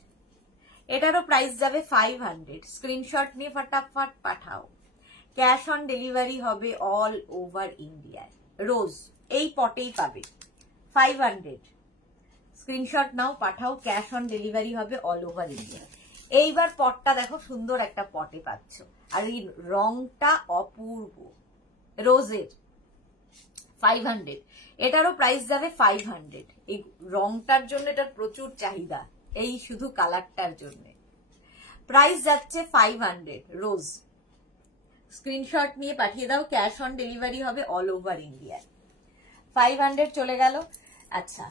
এটারও প্রাইস যাবে 500। স্ক্রিনশট নিয়ে ফটাফট পাঠাও, ক্যাশ অন ডেলিভারি হবে অল ওভার ইন্ডিয়ায়। রোজ এই পটেই পাবে 500। স্ক্রিনশট নাও, পাঠাও, ক্যাশ অন ডেলিভারি হবে অল ওভার ইন্ডিয়া। এইবার পটটা দেখো, সুন্দর একটা পটে পাচ্ছ, আর এই রংটা অপূর্ব রোজের, 500। এটারও প্রাইস যাবে 500। এই রংটার জন্য এটার প্রচুর চাহিদা, এই শুধু কালারটার জন্য। প্রাইস যাচ্ছে 500 রোজ। স্ক্রিনশট নিয়ে পাঠিয়ে দাও, ক্যাশ অন ডেলিভারি হবে অল ওভার ইন্ডিয়া। 500 চলে গেল। আচ্ছা,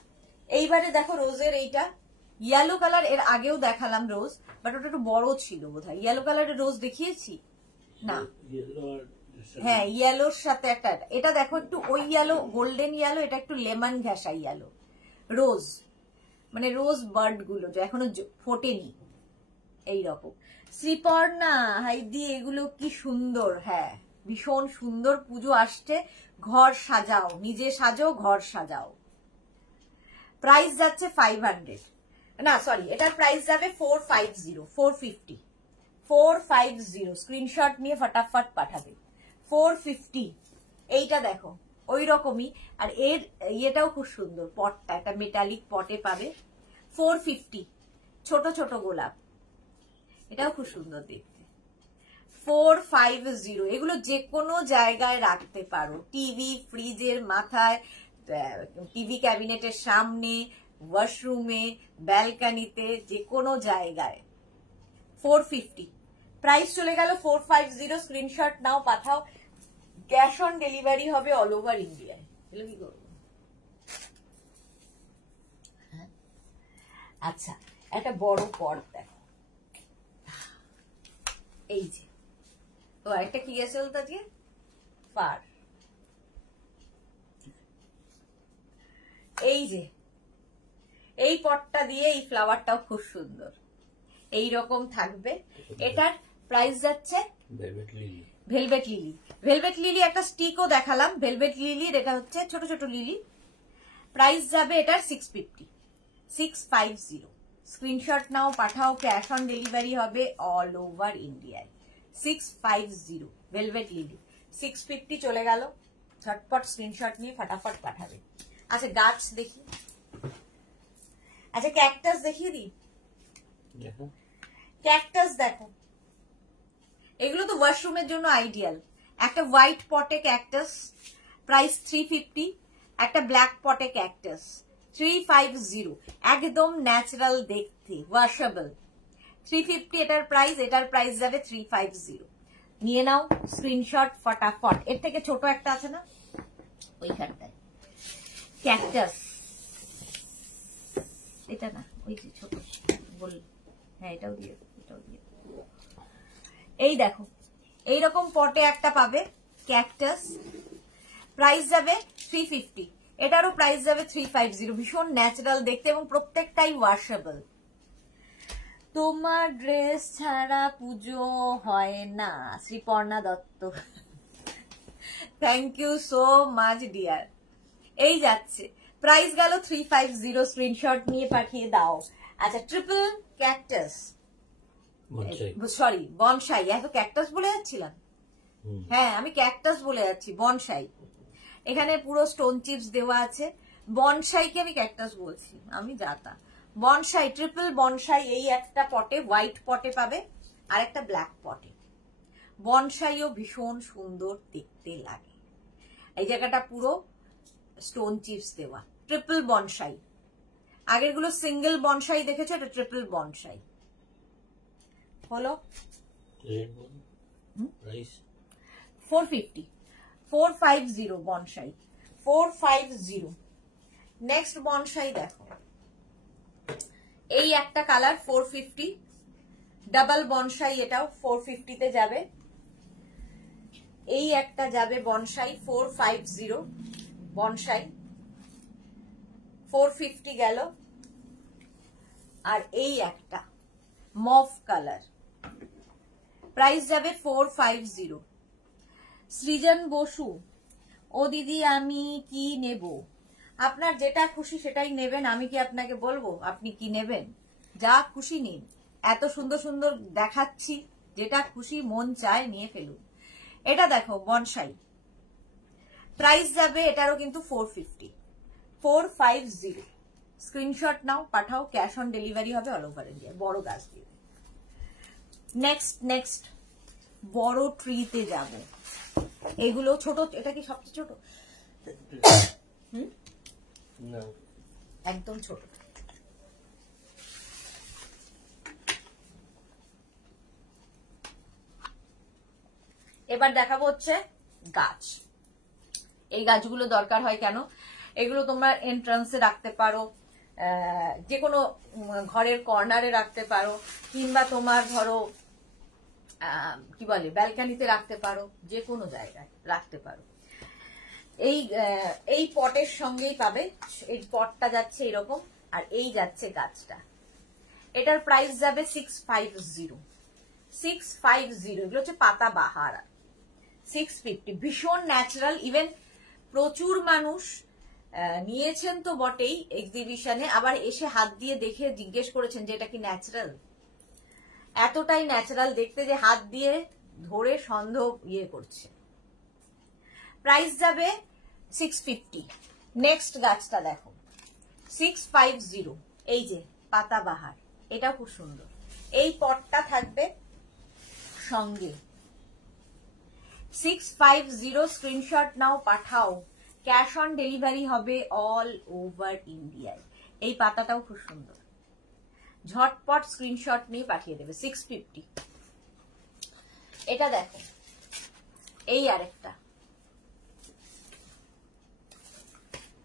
এইবারে দেখো রোজের এইটা ইয়েলো কালার, এর আগেও দেখালাম রোজ, বাট ওটা একটু বড় ছিল বোধহয়। ইয়েলো কালারের রোজ দেখিয়েছি না? হ্যাঁ, ইয়েলোর সাথে একটা, এটা দেখো একটু ওই ইয়েলো, গোল্ডেন ইয়েলো, এটা একটু লেমন ঘেঁষা ইয়েলো রোজ, মানে রোজ বার্ড গুলো যে এখনো ফোটেনি এইরকম। শ্রীপর্ণা, হাইদি, এগুলো কি সুন্দর। হ্যাঁ, ভীষণ সুন্দর। পুজো আসছে, ঘর সাজাও, নিজে সাজাও, ঘর সাজাও। প্রাইস যাচ্ছে 500, না সরি, এটার প্রাইস যাবে 450, 450, 450। স্ক্রিনশট নিয়ে ফটাফট পাঠাবে, 450। এইটা দেখো ওই রকমই, আর এর ইয়েটাও খুব সুন্দর, পটটা একটা মেটালিক পটে পাবে, 450। ছোট ছোট গোলাপ, এটাও খুব সুন্দর দেখতে, 450। এগুলো যে কোনো জায়গায় রাখতে পারো, টিভি, ফ্রিজের মাথায়, টিভি ক্যাবিনেটের সামনে, ওয়াশরুমে, ব্যালকানিতে, যে কোনো জায়গায়। 450 প্রাইস চলে গেল, 450। স্ক্রিনশট নাও, পাঠাও, ক্যাশ অন ডেলিভারি হবে অল ওভার ইন্ডিয়ায়। এগুলো কি করবো? আচ্ছা, একটা বড় পট দেখো, এই যে, তো আরেকটা কি আছে বলতো আজকে, পার, এই যে এই পটটা দিয়ে এই ফ্লাওয়ারটাও খুব সুন্দর, এই রকম থাকবে। এটার প্রাইস যাচ্ছে ভেলভেট লিলি। ভেলভেট লিলি একটা স্টিকও দেখালাম, ভেলভেট লিলির, এটা হচ্ছে ছোট ছোট লিলি। প্রাইস যাবে এটার 650, 650। স্ক্রিনশট নাও, পাঠাও, ক্যাশ অন ডেলিভারি হবে অল ওভার ইন্ডিয়ায়। 650 ভেলভেট লিলি, 650 চলে গেল। ঝটপট স্ক্রিনশট নিয়ে ফটাফট পাঠাবে। আচ্ছা, গাছ দেখি, আচ্ছা ক্যাকটাস দেখিয়ে দিই। ক্যাকটাস দেখো, এগুলো তো ওয়াশরুমের জন্য আইডিয়াল। একটা হোয়াইট পটে ক্যাকটাস, প্রাইস 350। একটা ব্ল্যাক পটে ক্যাকটাস, 350। একদম ন্যাচারাল দেখতে, ওয়াশেবল, 350 এটার প্রাইস। এটার প্রাইস যাবে 350। নিয়ে নাও, স্ক্রিনশট ফটাফট। এর থেকে ছোট একটা আছে না ওইখানটায়, ক্যাকটাস, এটা না, ওই যে ছোট বল, হ্যাঁ এটাও দিয়ে, এটাও দিয়ে। এই দেখো, এইরকম পটে একটা পাবে ক্যাকটাস, প্রাইস যাবে 350। এটারও প্রাইস যাবে 350। ভীষণ ন্যাচারাল দেখতে এবং প্রত্যেকটাই ওয়াশেবল। তোমার ড্রেস ছাড়া পুজো হয় না, Sriparna Dutta. Thank you so much dear. এই যাচ্ছে, প্রাইস গেল 350। স্ক্রিনশট নিয়ে পাঠিয়ে দাও। আচ্ছা, ট্রিপল ক্যাকটাস, সরি বনসাই, এত ক্যাকটাস বলে যাচ্ছিলাম। হ্যাঁ, আমি ক্যাকটাস বলে যাচ্ছি, বনসাই। এখানে পুরো স্টোন চিপস দেওয়া আছে, বনসাইকে আমি ক্যাকটাস বলছি, আমি যাতা। বনসাই, ট্রিপল বনসাই, এই একটা পটে, হোয়াইট পটে পাবে আর একটা ব্ল্যাক পটে। বনসাইও ভীষণ সুন্দর দেখতে লাগে। এই জায়গাটা পুরো স্টোন চিপস দেওয়া, ট্রিপল বনসাই। আগের গুলো সিঙ্গেল বনসাই দেখেছো, এটা ট্রিপল বনসাই হলো। 450, 450 বনসাই, 450। নেক্সট বনসাই দেখো, এই একটা কালার 450, ডাবল বনসাই, এটাও 450 তে যাবে। এই একটা যাবে বনসাই 450, বনসাই 450 গেল। আর এই একটা মফ কালার, প্রাইস যাবে 450। সৃজন বসু, ও দিদি আমি কি নেব? আপনার যেটা খুশি সেটাই নেবেন, আমি কি আপনাকে বলবো আপনি কি নেবেন? যা খুশি নিন, এত সুন্দর সুন্দর দেখাচ্ছি, যেটা খুশি মন চায় নিয়ে ফেলুন। এটা দেখো বনসাই, প্রাইস যাবে এটারও কিন্তু 450, 450। স্ক্রিনশট নাও, পাঠাও, ক্যাশ অন ডেলিভারি হবে অল ওভার ইন্ডিয়া। বড় গাছ দিয়ে। নেক্সট বড় ট্রিতে যাব। এগুলো ছোট, এটা কি সবচেয়ে ছোট? একদম ছোট। এবার দেখাবো হচ্ছে গাছ। এই গাছগুলো দরকার হয় কেন? এগুলো তোমরা এন্ট্রান্সে রাখতে পারো, যে কোনো ঘরের কর্নারে রাখতে পারো, কিংবা তোমার ধরো কি বলে ব্যালকানিতে রাখতে পারো, যে কোনো জায়গায় রাখতে পারো। এই পটের সঙ্গেই পাবে। এই পটটা যাচ্ছে এরকম, আর এই যাচ্ছে গাছটা। এটার প্রাইস যাবে 650, 650। এগুলো হচ্ছে পাতা বাহার, 650। ভীষণ ন্যাচারাল। ইভেন প্রচুর মানুষ নিয়েছেন তো বটেই এক্সিবিশনে, আবার এসে হাত দিয়ে দেখে জিজ্ঞেস করেছেন যে এটা কি ন্যাচারাল। এতটাই ন্যাচারাল দেখতে যে হাত দিয়ে ধরে সন্দেহ করছে। প্রাইস যাবে 650। নেক্সট গাছটা দেখো, 650। এই যে পাতাবাহার, এটা খুব সুন্দর। এই পটটা থাকবে সঙ্গে। 650, স্ক্রিনশট নাও, পাঠাও, ক্যাশ অন ডেলিভারি হবে অল ওভার ইন্ডিয়ায়। এই পাতাটাও খুব সুন্দর, ঝটপট স্ক্রিনশট নিয়ে পাঠিয়ে দেবে। 650। এটা দেখো, এই আরেকটা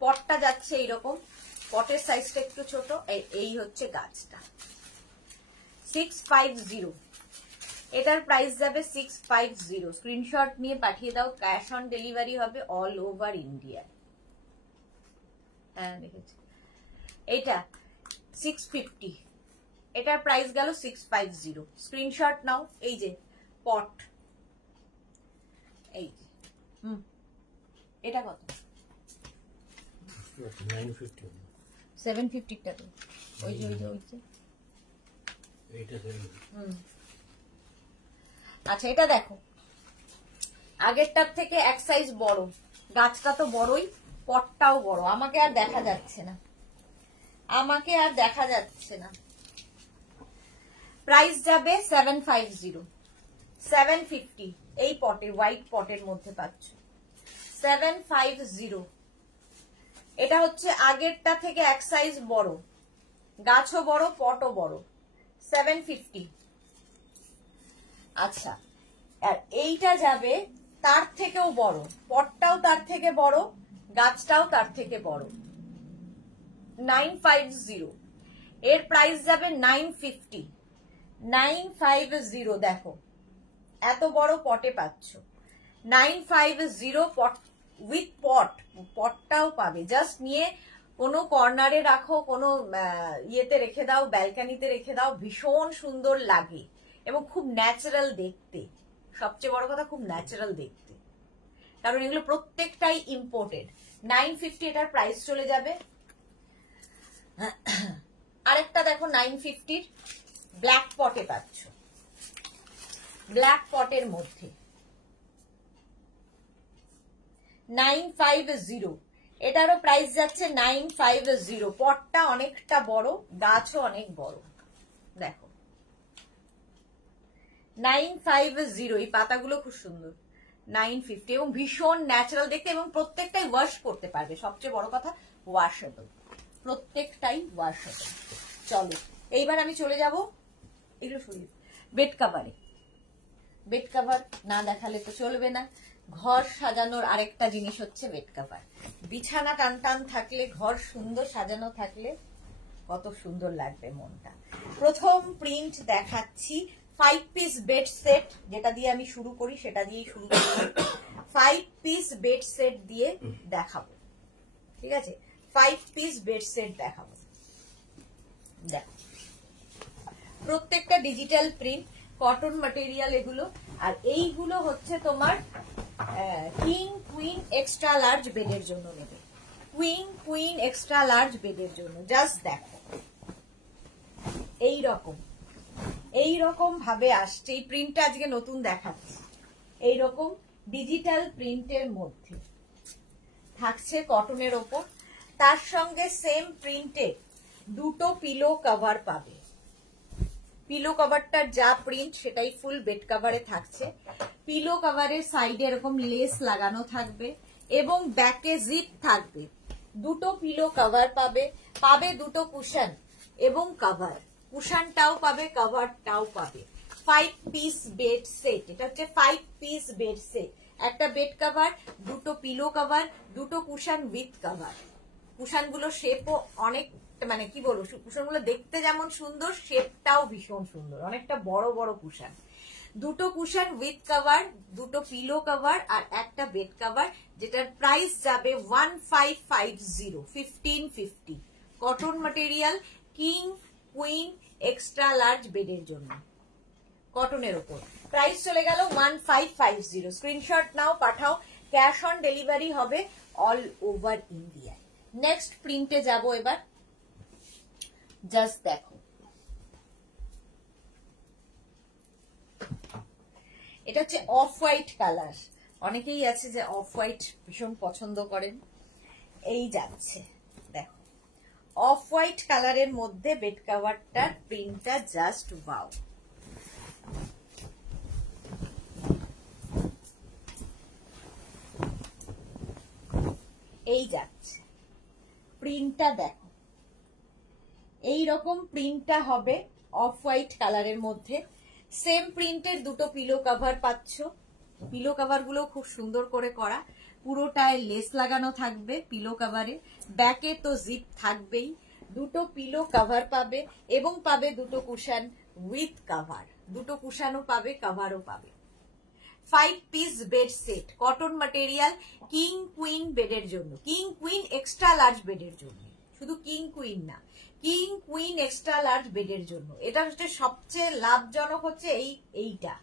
পটটা যাচ্ছে এইরকম, পটের সাইজটা একটু ছোট। এই হচ্ছে গাছটা, 650। এটার প্রাইস যাবে 650। স্ক্রিনশট নিয়ে পাঠিয়ে দাও, ক্যাশ অন ডেলিভারি হবে অল ওভার ইন্ডিয়া। হ্যাঁ দেখেছি। এটা 650, এটার প্রাইস গেল 650। স্ক্রিনশট নাও। এই যে পট, এই যে এটা কত? 750 টাকা। ওই যে আচ্ছা, এটা দেখো, আগেরটার থেকে এক সাইজ বড়। গাছটা তো বড়ই, পটটাও বড়। আমাকে আর দেখা যাচ্ছে না, প্রাইস যাবে 750, 750। এই পটে, হোয়াইট পটের মধ্যে পাচ্ছ 750। এটা হচ্ছে আগেরটা থেকে এক সাইজ বড়, গাছও বড়, পটও বড়, 750। আচ্ছা, আর এইটা যাবে তার থেকেও বড়, পটটাও তার থেকে বড়, গাছটাও তার থেকে বড়, 950। এর প্রাইস যাবে 950, 950। দেখো এত বড় পটে পাচ্ছ 950 পট উইথ পটটাও পাবে। জাস্ট নিয়ে কোনো কর্নারে রাখো, কোনো ইয়েতে রেখে দাও, ব্যালকানিতে রেখে দাও, ভীষণ সুন্দর লাগে এবং খুব ন্যাচারাল দেখতে। সবচেয়ে বড় কথা, খুব ন্যাচারাল দেখতে, কারণ এগুলো প্রত্যেকটাই ইম্পোর্টেড। 950 এটার প্রাইস চলে যাবে। আরেকটা দেখো 950 ব্ল্যাক পটে পাচ্ছ, ব্ল্যাক পটের মধ্যে 950। এটারও প্রাইস যাচ্ছে 950। পটটা অনেকটা বড়, গাছও অনেক বড়, দেখো 950। এই পাতাগুলো খুব সুন্দর, 950 এবং ভীষণ ন্যাচারাল দেখতে এবং প্রত্যেকটাই ওয়াশ করতে পারবে। সবচেয়ে বড় কথা ওয়াশেবল, প্রত্যেকটাই ওয়াশেবল। চলো এইবার আমি চলে যাব এগুলো সরিয়ে বেড কাভারে। বেড কাভার না দেখালে তো চলবে না। ঘর সাজানোর আরেকটা জিনিস হচ্ছে বেড কাভার। বিছানা টান টান থাকলে, ঘর সুন্দর সাজানো থাকলে কত সুন্দর লাগবে মনটা। প্রথম প্রিন্ট দেখাচ্ছি 5 পিস বেড সেট, যেটা দিয়ে আমি শুরু করি সেটা দিয়েই শুরু করি। 5 পিস বেড সেট দিয়ে দেখাবো, ঠিক আছে? 5 পিস বেড সেট দেখাবো। দেখো প্রত্যেকটা ডিজিটাল প্রিন্ট, কটন ম্যাটেরিয়াল এগুলো। আর এইগুলো হচ্ছে তোমার কিং কুইন এক্সট্রা লার্জ বেডের জন্য নেবে। কুইন এক্সট্রা লার্জ বেডের জন্য জাস্ট দেখো এইরকম ভাবে আসছে। এই প্রিন্টটা আজকে নতুন দেখাচ্ছি। এইরকম ডিজিটাল প্রিন্টের মধ্যে থাকছে কটনের ওপর, তার সঙ্গে সেম প্রিন্টে দুটো পিলো কভার পাবে। পিলো কভারটার যা প্রিন্ট সেটাই ফুল বেড কভারে থাকছে। পিলো কভারের সাইডে এরকম লেস লাগানো থাকবে এবং ব্যাকে জিপ থাকবে। দুটো পিলো কভার পাবে দুটো কুশন এবং কভার। কুশনটাও পাবে, কভারটাও পাবে। 5 পিস বেড সেট, এটা হচ্ছে 5 পিস বেড সেট। একটা বেড কভার, দুটো পিলো কভার, দুটো কুশন উইথ কভার। কুশনগুলো শেপও অনেক, মানে কি বলবো, কুশনগুলো দেখতে যেমন সুন্দর, শেপটাও ভীষণ সুন্দর, অনেকটা বড় বড় কুশন। দুটো কুশন উইথ কভার, দুটো পিলো কভার আর একটা বেড কভার, যেটার প্রাইস যাবে 1550, 1550। Cotton material, king queen extra large বেডের জন্য, কটনের উপর। প্রাইস চলে গেল 1550। স্ক্রিনশট নাও, পাঠাও। ক্যাশ অন ডেলিভারি হবে অল ওভার ইন্ডিয়া। নেক্সট প্রিন্টে যাব এবার। জাস্ট দেখো, এটা হচ্ছে অফ হোয়াইট কালার। অনেকেই আছে যে অফ হোয়াইট ভীষণ পছন্দ করেন। এই যাচ্ছে দেখো, অফ হোয়াইট কালারের মধ্যে বেড কভারটার প্রিন্টটা জাস্ট ওয়াও। এই যাচ্ছে প্রিন্টটা, দেখো এইরকম প্রিন্টটা হবে অফ হোয়াইট কালারের মধ্যে। সেম প্রিন্টের দুটো পিলো কভার পাচ্ছ। পিলো কভার গুলো খুব সুন্দর করে করা, পুরোটায় লেস লাগানো থাকবে পিলো কভারে। ব্যাকে তো জিপ থাকবেই। দুটো পিলো কভার পাবে এবং পাবে দুটো কুশন উইথ কভার। দুটো কুশনও পাবে, কভারও পাবে। 5 piece bed set, cotton material, king queen বেডের জন্য, কিং কুইন এক্সট্রা লার্জ বেডের জন্য। শুধু কিং কুইন না, কিং কুইন এক্সট্রা লার্জ বেডের জন্য। এটা হচ্ছে সবচেয়ে লাভজনক, হচ্ছে এইটা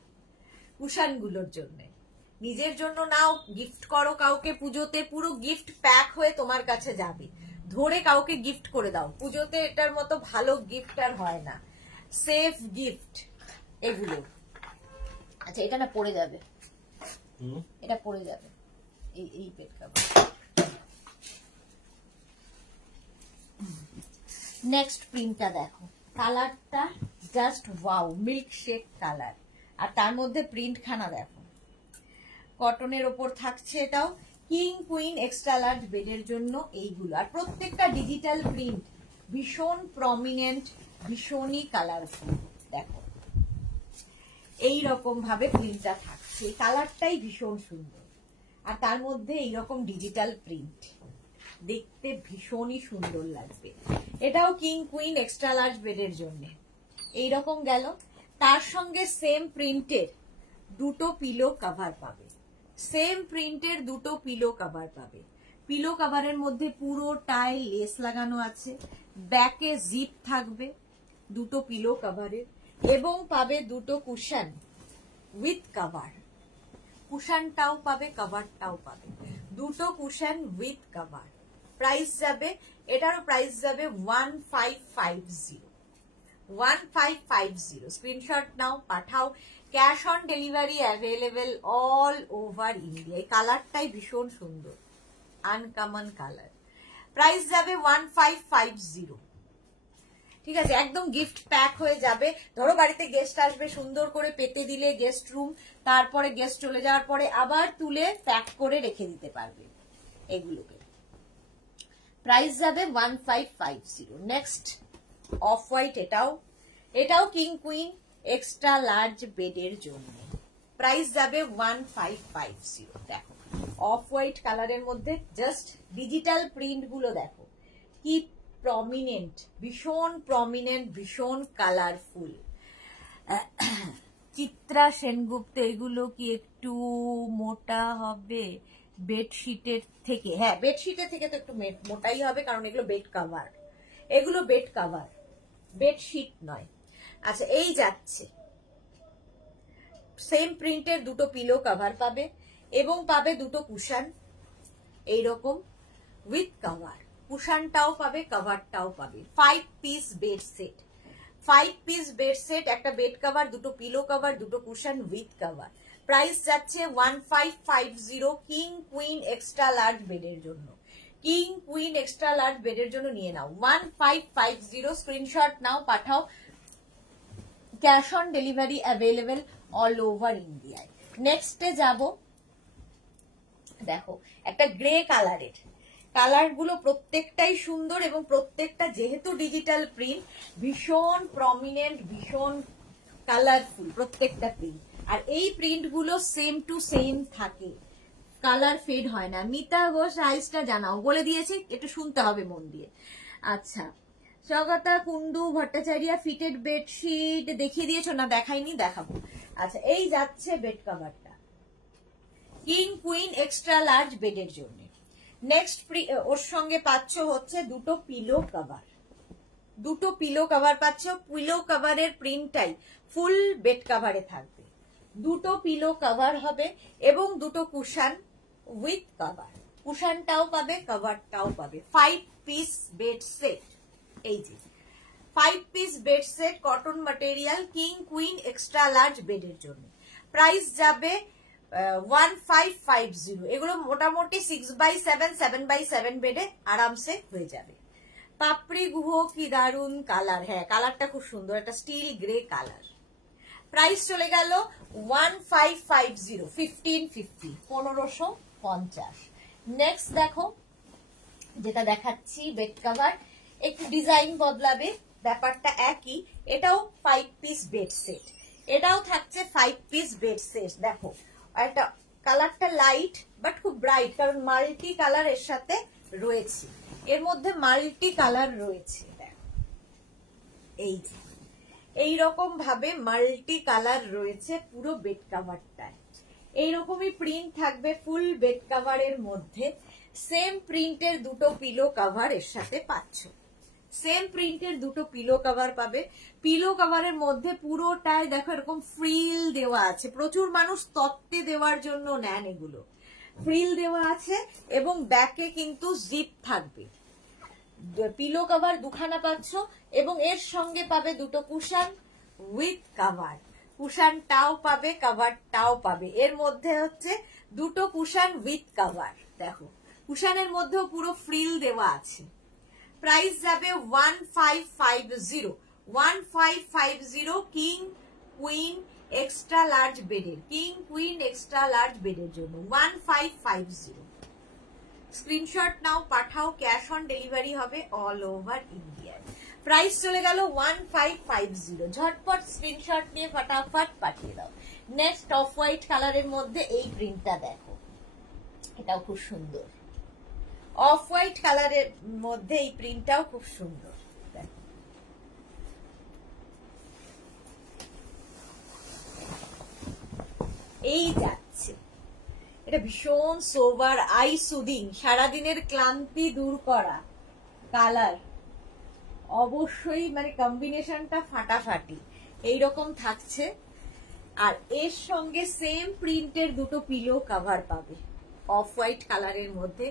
কুশনগুলোর জন্য। নিজের জন্য নাও, গিফট করো কাউকে পুজোতে, পুরো গিফট প্যাক হয়ে তোমার কাছে যাবে। ধরে কাউকে গিফট করে দাও পুজোতে, এটার মতো ভালো গিফট আর হয় না। সেফ গিফট এগুলো। আচ্ছা এটা না পড়ে যাবে, এটা পড়ে যাবে। এই বেড কভার। নেক্সট প্রিন্টটা দেখো, কালারটা just wow, milk shake colour. আর তার মধ্যে প্রিন্ট খানা দেখো, কটনের ওপর থাকছে। এটাও কিং কুইন এক্সট্রা লার্জ বেডের জন্য এইগুলো। আর প্রত্যেকটা ডিজিটাল প্রিন্ট, ভীষণ প্রমিনেন্ট, ভীষণই কালারফুল। দেখো এইরকম ভাবে প্রিন্টটা থাকছে, কালারটাই ভীষণ সুন্দর। আর তার মধ্যে এইরকম ডিজিটাল প্রিন্ট, দেখতে ভীষণই সুন্দর লাগবে। এটাও কিং কুইন এক্সট্রা লার্জ বেডের জন্য। এইরকম গেল। তার সঙ্গে সেম প্রিন্টের দুটো পিলো কভার পাবে। সেম প্রিন্টের দুটো পিলো কভার পাবে। পিলো কভারের মধ্যে পুরোটায় লেস লাগানো আছে, ব্যাকে জিপ থাকবে দুটো পিলো কভারের, এবং পাবে দুটো কুশন উইথ কভার। কুশনটাও পাবে, কভারটাও পাবে। দুটো কুশন উইথ কভার। প্রাইস যাবে, এটারও প্রাইস যাবে 1550, 1550। স্ক্রিনশট নাও, পাঠাও। Cash on delivery available all over India. এই কালারটাই ভীষণ সুন্দর, আনকমন কালার। প্রাইস যাবে 1550। ঠিক আছে, একদম গিফট প্যাক হয়ে যাবে। ধরো বাড়িতে গেস্ট আসবে, সুন্দর করে পেতে দিলে গেস্ট রুম, তারপরে গেস্ট চলে যাওয়ার পরে আবার তুলে প্যাক করে রেখে দিতে পারবে এগুলোকে। প্রাইস যাবে 1550। নেক্সট অফ হোয়াইট, এটাও কিং কুইন এক্সট্রা লার্জ বেডের জন্য। প্রাইস যাবে 1550। দেখো অফ হোয়াইট কালারের মধ্যে জাস্ট ডিজিটাল প্রিন্ট গুলো দেখো কি প্রমিনেন্ট, ভীষণ প্রমিনেন্ট, ভীষণ কালারফুল। চিত্রা সেনগুপ্ত, এগুলো কি একটু মোটা হবে বেডশিটের থেকে? হ্যাঁ, বেডশিটের থেকে তো একটু মোটাই হবে, কারণ এগুলো বেড কাভার, এগুলো বেড কাভার, বেডশিট নয়। আচ্ছা, এই যাচ্ছে সেম প্রিন্টের দুটো পিলো কভার পাবে এবং পাবে দুটো কুশন এইরকম উইথ কভার। কুশনটাও পাবে, কভারটাও পাবে। 5 piece bed set, 5 piece bed set, একটা বেড কভার, দুটো পিলো কভার, দুটো কুশন উইথ কভার। প্রাইস যাচ্ছে 1550 কিং কুইন এক্সট্রা লার্জ বেডের জন্য। কিং কুইন এক্সট্রা লার্জ বেডের জন্য নিয়ে নাও 1550। স্ক্রিনশট নাও, পাঠাও। Cash on delivery available all over ইন্ডিয়ায়। নেক্সটে যাব, দেখো একটা গ্রে কালারের। কালার গুলো প্রত্যেকটাই সুন্দর এবং প্রত্যেকটা যেহেতু ডিজিটাল প্রিন্ট, ভীষণ প্রমিনেন্ট, ভীষণ কালারফুল প্রত্যেকটা প্রিন্ট। আর এই প্রিন্ট গুলো সেম টু সেম থাকে, কালার ফেড হয় না। মিতা ঘোষ সাইজটা জানাও, বলে দিয়েছি, একটু শুনতে হবে মন দিয়ে। আচ্ছা, স্বাগতা কুন্ডু ভট্টাচার্য ফিটেড বেডশিট দেখিয়ে দিয়েছো না? দেখাইনি, দেখাবো। আচ্ছা, এই যাচ্ছে বেড কভারটা কিং কুইন এক্সট্রা লার্জ বেডের জন্য। নেক্সট ওর সঙ্গে পাচ্ছ হচ্ছে দুটো পিলো কভার, দুটো পিলো কভার পাচ্ছ। পিলো কভারের প্রিন্টটাই ফুল বেড কভারে থাকবে, দুটো পিলো কভার হবে এবং দুটো কুশন উইথ কভার। কুশনটাও পাবে, কভারটাও পাবে। 5 পিস বেড সেট, এই যে 5 piece bed set, cotton material, king queen extra large বেডের জন্য। প্রাইস যাবে 1550। এগুলো মোটামুটি 6x7, 7x7 বেডে আরামসে হয়ে যাবে। পাপড়ি গুহ কি দারুন কালার, হ্যাঁ কালারটা খুব সুন্দর, একটা স্টিল গ্রে কালার। প্রাইস চলে গেল 1550, 1550, 1550। নেক্সট দেখো, যেটা দেখাচ্ছি বেড কভার, একটু ডিজাইন বদলাবে, ব্যাপারটা একই। এটাও 5 পিস বেড সেট, এটাও থাকছে 5 পিস বেড সেট। দেখো একটা কালারটা লাইট বাট খুব ব্রাইট, কারণ মাল্টি কালার এর সাথে রয়েছে, এর মধ্যে মাল্টি কালার রয়েছে। দেখো এই যে এইরকম ভাবে মাল্টি কালার রয়েছে পুরো বেড কাভারটায়। এইরকমই প্রিন্ট থাকবে ফুল বেড কাভারের মধ্যে। সেম প্রিন্টের দুটো পিলো কভার এর সাথে পাচ্ছ, সেম প্রিন্টের দুটো পিলো কভার পাবে। পিলো কভারের মধ্যে পুরোটায় দেখো এরকম ফ্রিল দেওয়া আছে, প্রচুর মানুষ তত্ত্বে দেওয়ার জন্য নেন, এগুলো ফ্রিল দেওয়া আছে এবং ব্যাকে কিন্তু জিপ থাকবে। পিলো কভার দুখানা পাচ্ছ এবং এর সঙ্গে পাবে দুটো কুশন উইথ কভার। কুশনটাও পাবে, কভারটাও পাবে। এর মধ্যে হচ্ছে দুটো কুশন উইথ কভার। দেখো কুশনের মধ্যেও পুরো ফ্রিল দেওয়া আছে। প্রাইস যাবে 1550, 1550 কিং কুইন এক্সট্রা লার্জ বেডের, কিং কুইন এক্সট্রা লার্জ বেডের জন্য 1550। স্ক্রিনশট নাও, পাঠাও। ক্যাশ অন ডেলিভারি হবে অল ওভার ইন্ডিয়া। প্রাইস চলে গেল 1550। ঝটপট স্ক্রিনশট নিয়ে ফটাফট পাঠিয়ে দাও। নেক্সট অফ হোয়াইট কালারের মধ্যে এই প্রিন্টটা দেখো, এটাও খুব সুন্দর। অফ হোয়াইট কালারের মধ্যে এই প্রিন্টটাও খুব সুন্দর। এই যাচ্ছে, এটা ভীষণ সোবার, আই সুদিং, সারাদিনের ক্লান্তি দূর করা কালার। অবশ্যই মানে কম্বিনেশনটা ফাটাফাটি এইরকম থাকছে। আর এর সঙ্গে সেম প্রিন্টের দুটো পিলো কভার পাবে অফ হোয়াইট কালারের মধ্যে।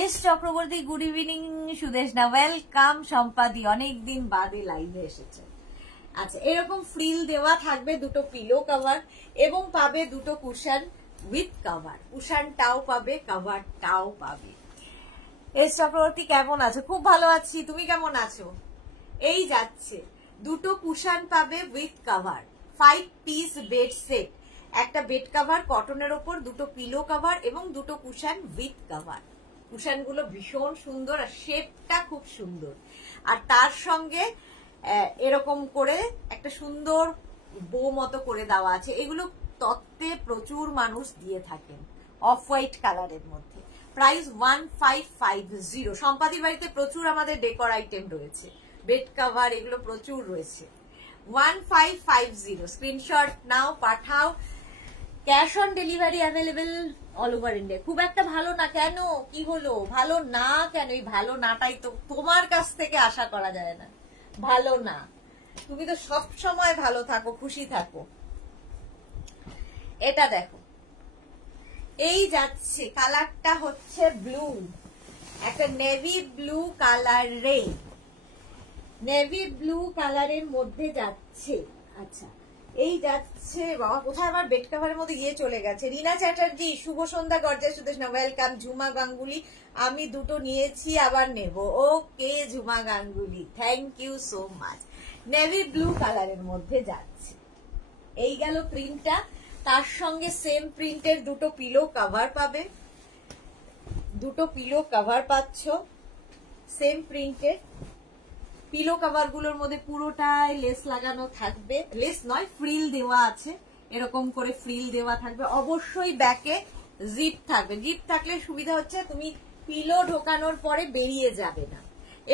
S Chakraborty, good evening. Sudesh না, ওয়েলকাম। সম্পাদি, অনেকদিন বাদে লাইভে এসেছে। আচ্ছা, এরকম ফ্রিল দেওয়া থাকবে, দুটো পিলো কভার এবং পাবে দুটো কুশন উইথ কভার। কুশনটাও পাবে, কভারটাও পাবে। এস চক্রবর্তী কেমন আছো? খুব ভালো আছি, তুমি কেমন আছো? এই যাচ্ছে, দুটো কুশন পাবে with cover, 5 piece bed set, একটা বেড কভার কটনের ওপর, দুটো পিলো কভার এবং দুটো কুশন উইথ কভার। কুশন গুলো ভীষণ সুন্দর আর শেপটা খুব সুন্দর, আর তার সঙ্গে এরকম করে একটা সুন্দর বো মতো করে দেওয়া আছে। এগুলো তত্ত্বে প্রচুর মানুষ দিয়ে থাকেন, অফ হোয়াইট কালারের মধ্যে। প্রাইস 1550। সম্পাদির বাড়িতে প্রচুর আমাদের ডেকোর আইটেম রয়েছে, বেড কভার এগুলো প্রচুর রয়েছে। 1550, স্ক্রিনশট নাও, পাঠাও। Cash on delivery available all over India. খুব একটা ভালো না কেন? কি হলো? ভালো না কেন? এই ভালো নাটাই তো তোমার কাছ থেকে আশা করা যায় না। ভালো না, তুমি তো সব সময় ভালো থাকো, খুশি থাকো। এটা দেখো, এই যাচ্ছে, কালারটা হচ্ছে ব্লু, একটা নেভি ব্লু কালারে, নেভি ব্লু কালারের মধ্যে যাচ্ছে। আচ্ছা, এই যাচ্ছে। বাবা, কোথায় আমার বেড কভারের মধ্যে গিয়ে চলে গেছে? রিনা চ্যাটার্জি, শুভ সন্ধ্যা, গর্জা সুদেশনা, ওয়েলকাম। ঝুমা গাঙ্গুলি, আমি দুটো নিয়েছি, আবার নেব। Okay Jhuma Ganguly, thank you so much. Navy blue কালারের মধ্যে যাচ্ছে। এই গেল প্রিন্টটা, তার সঙ্গে সেম প্রিন্টের দুটো পিলো কভার পাবে, দুটো পিলো কভার পাচ্ছ সেম প্রিন্টের। পিলো কভার গুলোর মধ্যে পুরোটাই লেস লাগানো থাকবে, লেস নয় ফ্রিল দেওয়া আছে, এরকম করে ফ্রিল দেওয়া থাকবে। অবশ্যই ব্যাকে জিপ থাকবে, জিপ থাকলে সুবিধা হচ্ছে তুমি পিলো ঢোকানোর পরে বেরিয়ে যাবে না।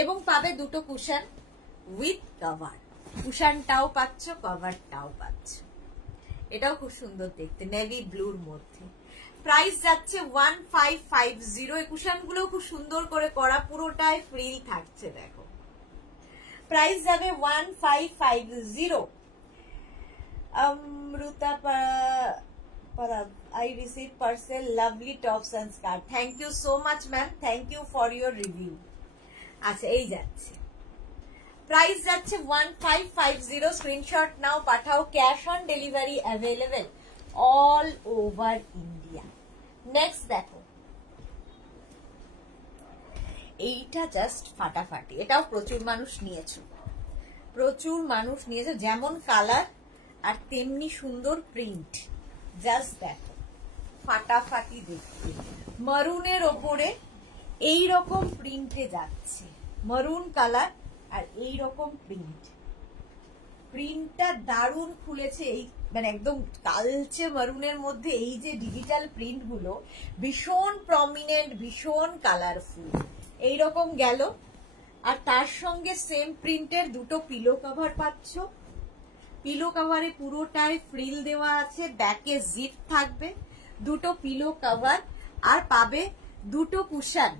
এবং পাবে দুটো কুশন উইথ কভার, কুশনটাও পাচ্ছ, কভারটাও পাচ্ছ। এটাও খুব সুন্দর দেখতে, নেভি ব্লুর মধ্যে। প্রাইস যাচ্ছে 1550। এই কুশন গুলো খুব সুন্দর করে করা, পুরোটাই ফ্রিল থাকছে, দেখো। প্রাইস যাবে 1550। Amrita I received parcel, lovely tops and scarf. Thank you so much ma'am, thank you for your review. আচ্ছা, এই যাচ্ছে, প্রাইস যাচ্ছে 1550। স্ক্রিনশট নাও, পাঠাও। Cash on delivery available all over India. Next দেখো, এইটা জাস্ট ফাটাফাটি, এটাও প্রচুর মানুষ নিয়েছো, প্রচুর মানুষ নিয়েছো। যেমন কালার আর তেমনি সুন্দর প্রিন্ট, জাস্ট দেখো, ফাটাফাটি দেখতে। মারুনের ওপরে এই রকম প্রিন্টে যাচ্ছে, মারুন কালার আর এই রকম প্রিন্ট। প্রিন্টটা দারুণ খুলেছে, এই মানে একদম কালচে মারুনের মধ্যে এই যে ডিজিটাল প্রিন্ট গুলো ভীষণ প্রমিনেন্ট, ভীষণ কালারফুল। এইরকম গেল, আর তার সঙ্গে সেম প্রিন্টের দুটো পিলো কভার পাচ্ছ। পিলো কভারে পুরোটাই ফ্রিল দেওয়া আছে, ব্যাকে জিপ থাকবে, দুটো পিলো কভার, আর পাবে দুটো কুশন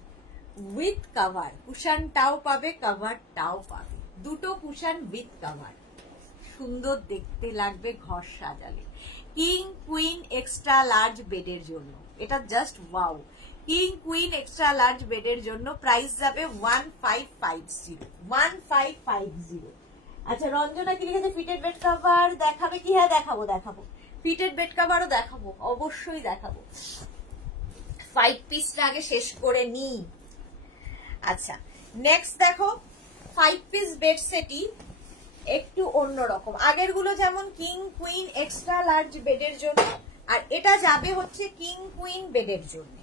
উইথ কভার। কুশনটাও পাবে, কভারটাও পাবে, দুটো কুশন উইথ কভার। সুন্দর দেখতে লাগবে ঘর সাজালে। কিং কুইন এক্সট্রা লার্জ বেডের জন্য এটা just wow. King queen extra large বেডের জন্য প্রাইস যাবে 1550। 1550। আচ্ছা, রঞ্জনা কি লিখেছে? ফিটেড বেড কভার দেখাবে কি? হ্যাঁ, দেখাবো দেখাবো, ফিটেড বেড কভারও দেখাবো, অবশ্যই দেখাবো। 5 পিসটা আগে শেষ করে নি। আচ্ছা, নেক্সট দেখো, 5 পিস বেড সেটই একটু অন্যরকম। আগের গুলো যেমন কিং কুইন এক্সট্রা লার্জ বেডের জন্য, আর এটা যাবে হচ্ছে কিং কুইন বেডের জন্য।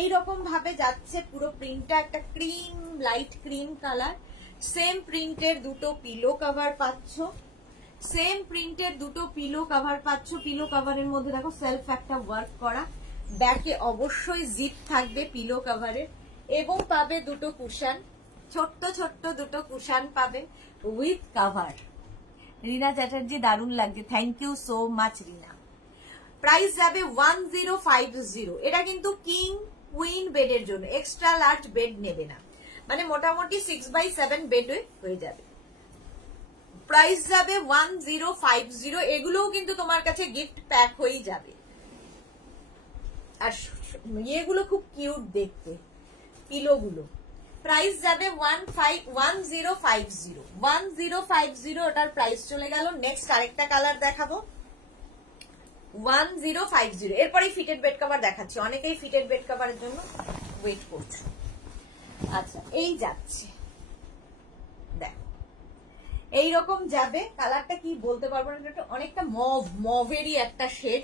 এইরকম ভাবে যাচ্ছে পুরো প্রিন্টটা, একটা cream, light cream colour. Same প্রিন্টের দুটো পিলো কভার পাচ্ছ, সেম প্রিন্টের দুটো পিলো কভার পাচ্ছ। পিলো কভারের মধ্যে দেখো সেলফ একটা ওয়ার্ক করা, ব্যাকে অবশ্যই জিপ থাকবে পিলো কভারের, এবং পাবে দুটো কুশন, ছোট্ট ছোট্ট দুটো কুশন পাবে উইথ কভার। রিনা চ্যাটার্জি, দারুণ লাগছে, thank you so much Rina. Price যাবে 1050। এটা কিন্তু কিং কুইন বেডের জন্য, এক্সট্রা লার্জ বেড নেবে না, মানে মোটামুটি 6x7 বেড হয়ে যাবে। প্রাইস যাবে 1050। এগুলোও কিন্তু তোমার কাছে গিফট প্যাক হয়ে যাবে। আর এগুলো খুব কিউট দেখতে, পিলোগুলো। প্রাইস যাবে 1050। 1050 ওটার প্রাইস চলে গেল। নেক্সট আরেকটা কালার দেখাবো, 1050। এরপরে ফিটেড বেড কভার দেখাচ্ছি, অনেকেই ফিটেড বেড কভারের জন্য ওয়েট করছো। আচ্ছা এই যাচ্ছে, দেখো এইরকম যাবে। কালারটা কি বলতে পারবো না, অনেকটা মভ, মভেরই একটা শেড।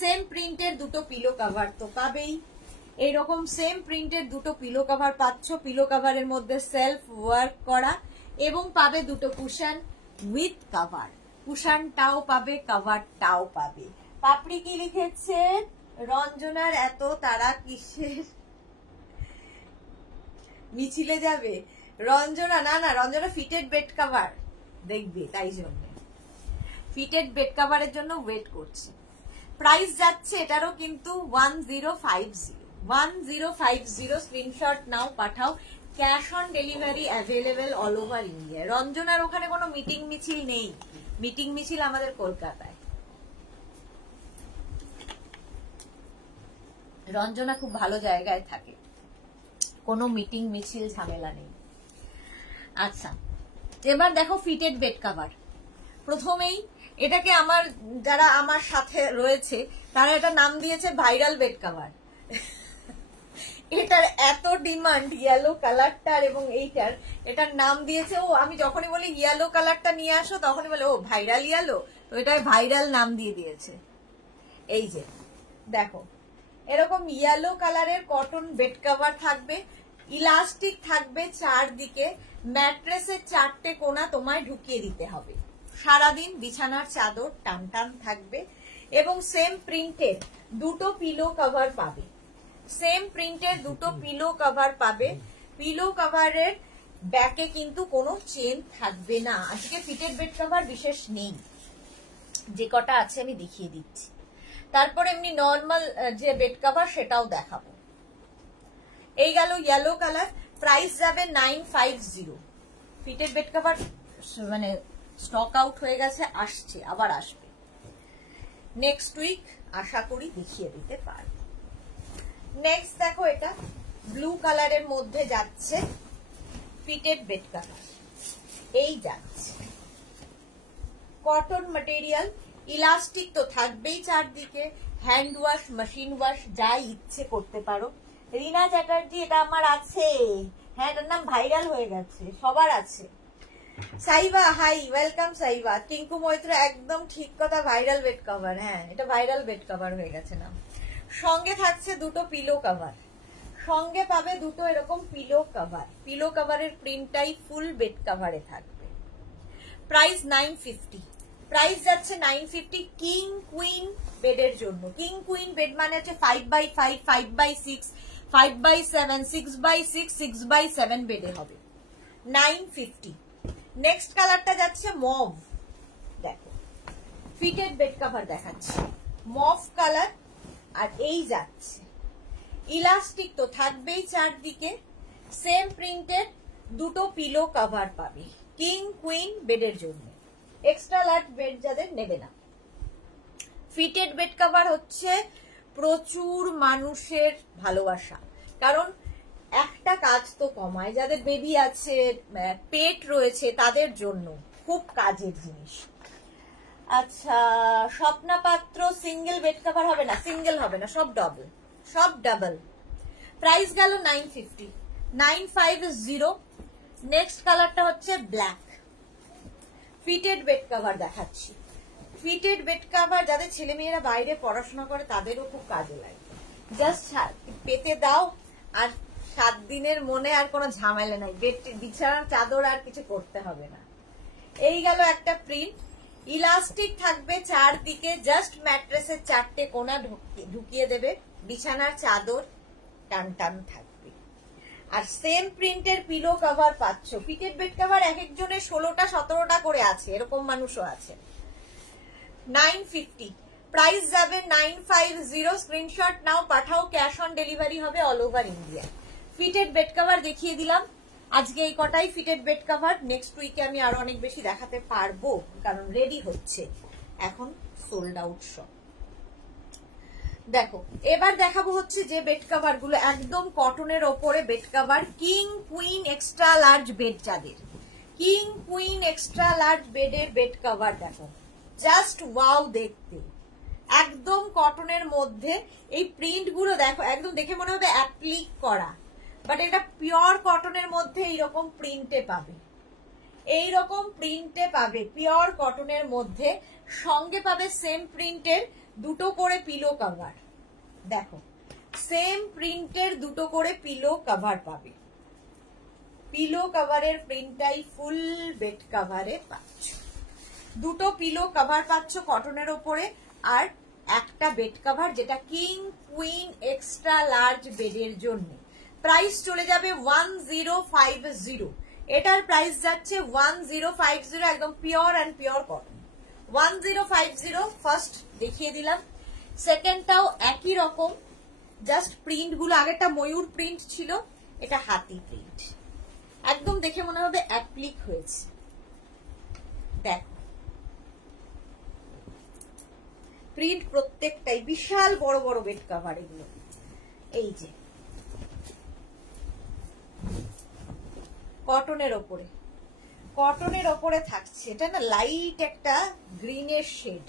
সেম প্রিন্টের দুটো পিলো কভার তো পাবেই। এইরকম সেম প্রিন্টের দুটো পিলো কভার পাচ্ছ। পিলো কভারের মধ্যে সেলফ ওয়ার্ক করা এবং পাবে দুটো কুশন উইথ কভার। কুশনটাও পাবে, কভারটাও পাবে। পাপড়ি কি লিখেছে? রঞ্জনার এত তারা কিসের, মিছিলে যাবে? রঞ্জনা না না, রঞ্জনা ফিটেড বেড কভার দেখবে, তাই জন্য ফিটেড বেড কভারের জন্য ওয়েট করছে। প্রাইস যাচ্ছে এটারও কিন্তু 1050, 1050। স্ক্রিনশট নাও, পাঠাও। Cash on delivery available all over India. রঞ্জনার ওখানে কোনো মিটিং মিছিল নেই, মিটিং মিছিল আমাদের কলকাতায়। রঞ্জনা খুব ভালো জায়গায় থাকে, কোনো মিটিং মিছিল ঝামেলা নেই। আচ্ছা এবার দেখো ফিটেড বেড কভার। প্রথমেই এটাকে আমার যারা আমার সাথে রয়েছে তারা এটা নাম দিয়েছে ভাইরাল বেড কভার। এটার এত ডিমান্ড ইয়েলো কালারটার এবং এইটার, এটার নাম দিয়েছে ও, আমি যখনই বলি ইয়েলো কালারটা নিয়ে আসো তখনই বলে ও ভাইরাল ইয়েলো, তো এটা ভাইরাল নাম দিয়ে দিয়েছে। এই যে দেখো এরকম ইয়েলো কালারের কটন বেড কভার থাকবে, ইলাস্টিক থাকবে চারদিকে, ম্যাট্রেসের চারটে কোণা তোমায় ঢুকিয়ে দিতে হবে। সারাদিন বিছানার চাদর টান টান থাকবে এবং সেম প্রিন্টের দুটো পিলো কভার পাবে। সেম প্রিন্টের দুটো পিলো কভার পাবে। পিলো কভারের ব্যাকে কিন্তু কোনো চেন থাকবে না। আজকে ফিটেড বেড কভার বিশেষ নেই, যে কটা আছে আমি দেখিয়ে দিচ্ছি। তারপর এমনি নর্মাল যে বেড কভার সেটাও দেখাবো। এই গেল ইয়েলো কালার। প্রাইস যাবে 950। ফিটেড বেড কভার মানে স্টক আউট হয়ে গেছে, আসছে, আবার আসবে নেক্সট উইক, আশা করি দেখিয়ে দিতে পারবো। নেক্সট দেখো এটা ব্লু কালারের মধ্যে যাচ্ছে ফিটেড বেড কভার। এই যাচ্ছে কটন ম্যাটেরিয়াল, ইলাস্টিক তো থাকবেই চারদিকে, হ্যান্ড ওয়াশ, মেশিন ওয়াশ যা ইচ্ছে করতে পারো। রিনা চ্যাটার্জি এটা আমার আছে, হ্যাঁ এটার নাম ভাইরাল হয়ে গেছে, সবার আছে। Saiba high, welcome Saiba. টিঙ্কু মৈত্র একদম ঠিক কথা, ভাইরাল বেড কভার, হ্যাঁ এটা ভাইরাল বেড কভার হয়ে গেছে নাম। সঙ্গে থাকছে দুটো পিলো কভার, সঙ্গে পাবে দুটো এরকম পিলো কভার। পিলো কভারের প্রিন্টটাই ফুল বেড কভারে থাকবে। প্রাইস 950। প্রাইস যাচ্ছে 950 কিং কুইন বেডের জন্য। কিং কুইন বেড মানে হচ্ছে 5x5, 5x6, 5x7, 6x6, 6x7 বেডে হবে। 950। নেক্সট কালারটা যাচ্ছে মভ। দেখো ফিটেড বেড কভার দেখাচ্ছে, মভ কালার। আর এই যাচ্ছে ইলাস্টিক তো থাকবেই চারদিকে, সেম প্রিন্টের দুটো পিলো কভার পাবে কিং কুইন বেডের জন্য। এক্সট্রা লার্জ বেড যাদের নেবে না। ফিটেড বেড কভার হচ্ছে প্রচুর মানুষের ভালোবাসা, কারণ একটা কাজ তো কমায়, যাদের বেবি আছে, পেট রয়েছে, তাদের জন্য খুব কাজের জিনিস। আচ্ছা স্বপ্না পাত্র সিঙ্গেল বেড কভার হবে না, সিঙ্গেল হবে না, সব ডাবল, সব ডাবল। প্রাইস গেল 950, 950। নেক্সট কালারটা হচ্ছে ব্ল্যাক। ফিটেড বেড কভার দেখাচ্ছি। ফিটেড বেড কভার যাদের ছেলে মেয়েরা বাইরে পড়াশোনা করে তাদেরও খুব কাজে লাগে। জাস্ট পেতে দাও আর 7 দিনের মনে আর কোনো ঝামেলা নাই, বিছানার চাদর আর কিছু করতে হবে না। এই গেল একটা প্রিন্ট, ইলাস্টিক থাকবে চারদিকে, জাস্ট ম্যাট্রেসের চারটে কোণা ঢুকিয়ে দেবে, বিছানার চাদর টান টান থাকবে। আর সেম প্রিন্টের পিলো কভার পাচ্ছ। ফিটেড বেড কভার এক একজনের 16টা 17টা করে আছে, এরকম মানুষও আছে। 950। প্রাইস যাবে 950। স্ক্রিনশট নাও, পাঠাও। ক্যাশ অন ডেলিভারি হবে all over India. Fitted bed cover দেখিয়ে দিলাম আজকে, এই কটাই ফিটেড বেড কভার। নেক্সট উইকে আমি আরো অনেক বেশি দেখাতে পারবো, কারণ রেডি হচ্ছে, এখন সোল্ড আউট সব। দেখো এবার দেখাবো হচ্ছে যে বেড কভার গুলো একদম কটনের ওপরে bed cover, king queen extra large bed যাদের, কিং কুইন এক্সট্রা লার্জ বেডের বেড কভার দেখো, জাস্ট ওয়াও দেখতে, একদম কটনের মধ্যে। এই প্রিন্ট গুলো দেখো, একদম দেখে মনে হবে অ্যাপ্লিক করা, বাট এটা পিওর কটনের মধ্যে এইরকম প্রিন্টে পাবে, এইরকম প্রিন্টে পাবে পিওর কটনের মধ্যে। সঙ্গে পাবে সেম প্রিন্টের দুটো করে পিলো কভার। দেখো সেম প্রিন্টের দুটো করে পিলো কভার পাবে। পিলো কভারের প্রিন্টটাই ফুল বেড কভারে পাচ্ছ। দুটো পিলো কভার পাচ্ছ কটনের ওপরে, আর একটা বেড কভার যেটা কিং কুইন এক্সট্রা লার্জ বেডের জন্য। প্রাইস চলে যাবে 1050। এটার প্রাইস যাচ্ছে 1050, একদম pure and pure cotton. 1050 first দেখিয়ে দিলাম। সেকেন্ডটাও একই রকম, জাস্ট প্রিন্ট গুলো আগেরটা ময়ূর প্রিন্ট ছিল, এটা হাতি প্রিন্ট। একদম দেখে মনে হবে অ্যাপ্লিক হয়েছে। দেখো প্রিন্ট প্রত্যেকটাই বিশাল বড় বড় বেড কভার এগুলো। এই যে কটনের ওপরে, কটনের ওপরে থাকছে। এটা না লাইট একটা গ্রিনের শেড,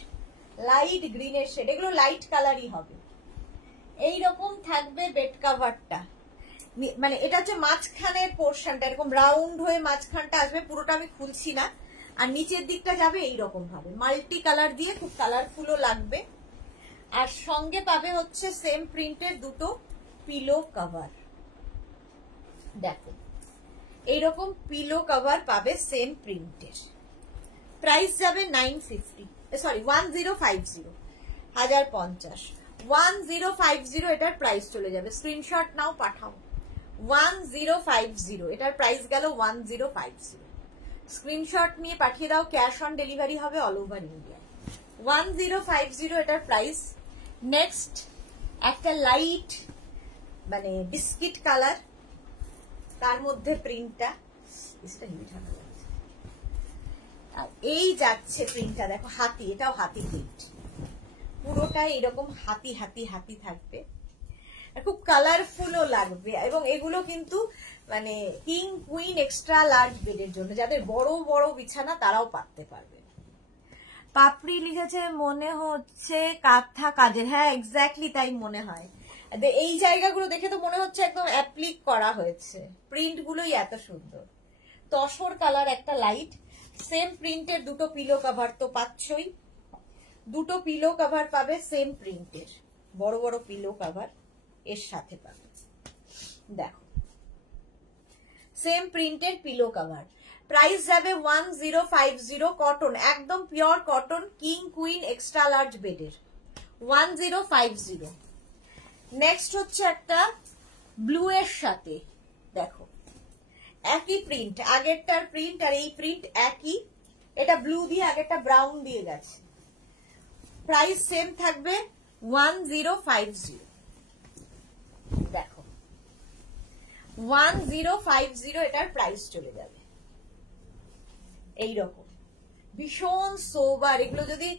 লাইট গ্রিনের শেড, এগুলো লাইট কালারই হবে। এইরকম থাকবে বেড কভারটা, মানে এটা হচ্ছে মাঝখানের পোর্শনটা এরকম রাউন্ড হয়ে মাঝখানটা আসবে, পুরোটা আমি খুলছি না। আর নিচের দিকটা যাবে এইরকম ভাবে মাল্টি কালার দিয়ে, খুব কালারফুলও লাগবে। আর সঙ্গে পাবে হচ্ছে সেম প্রিন্টের দুটো পিলো কভার। দেখো এইরকম পিলো কভার পাবে সেম প্রিন্টের। প্রাইস যাবে 950, সরি 1050, 1050। 1050 এটার প্রাইস চলে যাবে। স্ক্রিনশট নাও, পাঠাও। 1050 এটার প্রাইস গেল 1050। স্ক্রিনশট নিয়ে পাঠিয়ে দাও, ক্যাশ অন ডেলিভারি হবে অল ওভার ইন্ডিয়া। 1050 এটার প্রাইস। নেক্সট একটা লাইট মানে বিস্কিট কালার, তার মধ্যে প্রিন্টটা এই যাচ্ছে প্রিন্টটা। দেখো হাতি, এটাও হাতি প্রিন্ট, পুরোটাই এরকম হাতি হাতি হাতি থাকবে, খুব কালারফুলও লাগবে। এবং এগুলো কিন্তু মানে কিং কুইন এক্সট্রা লার্জ বেডের জন্য, যাদের বড় বড় বিছানা তারাও পাততে পারবে। পাপড়ি লিখেছে মনে হচ্ছে কাঁথা কাজের। হ্যাঁ এক্স্যাক্টলি তাই মনে হয়। এই জায়গাগুলো দেখে তো মনে হচ্ছে একদম অ্যাপ্লিক করা হয়েছে। প্রিন্ট গুলোই এত সুন্দর। তসর কালার একটা লাইট, সেম প্রিন্টের দুটো পিলো কভার তো পাচ্ছই। দুটো পিলো কভার পাবে সেম প্রিন্টের, বড় বড় পিলো কভার এর সাথে পাবে। দেখো সেম প্রিন্টের পিলো কভার। প্রাইস যাবে 1050, কটন, একদম pure cotton, king queen extra large বেডের। 1050। নেক্সট হচ্ছে একটা ব্লু এর সাথে, দেখো একই প্রিন্ট, আগেরটার প্রিন্ট আর এই প্রিন্ট একই। এটা ব্লু দিয়ে, আগেরটা ব্রাউন দিয়ে গেছে। প্রাইস সেম থাকবে 1050। দেখো 1050 এটার প্রাইস চলে যাবে। এইরকম ভীষণ সোবার। এগুলো যদি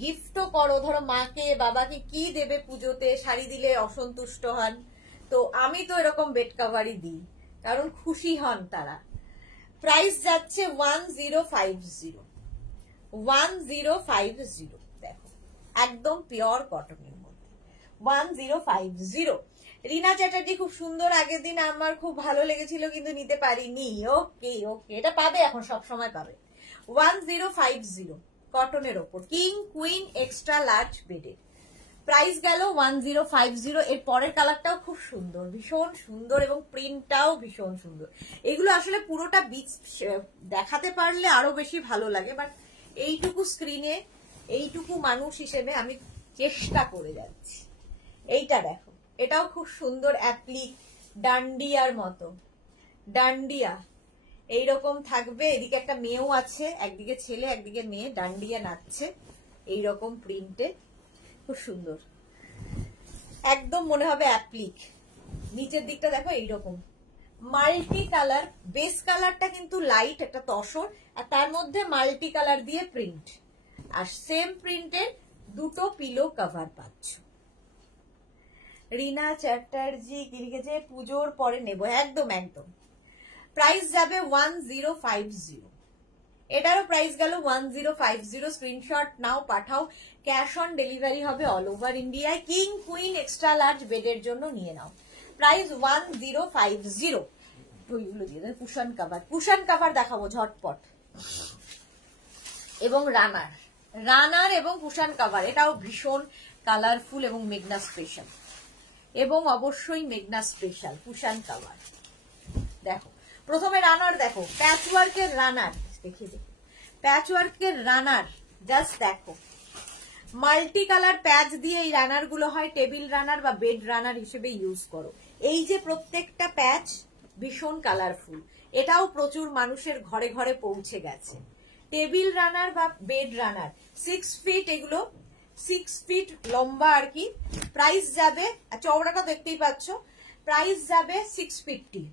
গিফটও করো, ধরো মাকে বাবাকে কি দেবে পুজোতে, শাড়ি দিলে অসন্তুষ্ট হন, তো আমি তো এরকম বেড কভারই দিই, কারণ খুশি হন তারা। প্রাইস যাচ্ছে 1050। 1050 দেখো একদম পিওর কটনের মধ্যে 1050। রিনা চ্যাটার্জি খুব সুন্দর, আগের দিন আমার খুব ভালো লেগেছিল কিন্তু নিতে পারিনি। ওকে ওকে, এটা পাবে এখন, সব সময় পাবে। 1050 কটনের ওপর, কিং কুইন এক্সট্রা লার্জ বেডের। প্রাইস গেল 1050। এর পরের কালারটাও খুব সুন্দর, ভীষণ সুন্দর, এবং প্রিন্টটাও ভীষণ সুন্দর। এগুলো আসলে পুরোটা বিচ দেখাতে পারলে আরো বেশি ভালো লাগে, বাট এইটুকু স্ক্রিনে এইটুকু মানুষ হিসেবে আমি চেষ্টা করে যাচ্ছি। এইটা দেখো, এটাও খুব সুন্দর অ্যাপ্লিক, ডান্ডিয়ার মতো, ডান্ডিয়া এইরকম থাকবে। এদিকে একটা মেয়েও আছে, একদিকে ছেলে একদিকে মেয়ে, ডান্ডিয়া নাচছে এইরকম প্রিন্টে, খুব সুন্দর, একদম মনে হবে অ্যাপ্লিক। নিচের দিকটা দেখো এইরকম মাল্টি কালার, বেস কালারটা কিন্তু লাইট একটা তসর, আর তার মধ্যে মাল্টি কালার দিয়ে প্রিন্ট, আর সেম প্রিন্টের দুটো পিলো কভার পাচ্ছ। রিনা চ্যাটার্জি কি লিখেছে, পুজোর পরে নেব, একদম একদম। প্রাইস যাবে 1050। এটারও প্রাইস গেল 1050। স্ক্রিনশট নাও, পাঠাও, ক্যাশ অন ডেলিভারি হবে অল ওভার ইন্ডিয়ায়। কিং কুইন এক্সট্রা লার্জ বেডের জন্য নিয়ে নাও। প্রাইস 1050। ওইগুলো দিয়ে দেয়। কুশন কাভার, কুশন কাভার দেখাবো ঝটপট। এবং রানার, রানার এবং কুশন কাভার, এটাও ভীষণ কালারফুল এবং মেঘনা স্পেশাল, এবং অবশ্যই মেঘনা স্পেশাল কুশন কাভার। দেখো প্রথমে রানার দেখো, প্যাচওয়ার্কের রানার দেখিয়ে দেখো, প্যাচওয়ার্কের রানার জাস্ট দেখো, মাল্টি কালার প্যাচ দিয়ে এই রানার গুলো হয়, টেবিল রানার বা বেড রানার হিসেবে ইউজ করো। এই যে প্রত্যেকটা প্যাচ ভীষণ কালারফুল, এটাও প্রচুর মানুষের ঘরে ঘরে পৌঁছে গেছে। টেবিল রানার বা বেড রানার 6 ফিট, এগুলো 6 ফিট লম্বা আর কি। প্রাইস যাবে, চওড়াটা দেখতেই পাচ্ছ, প্রাইস যাবে 650।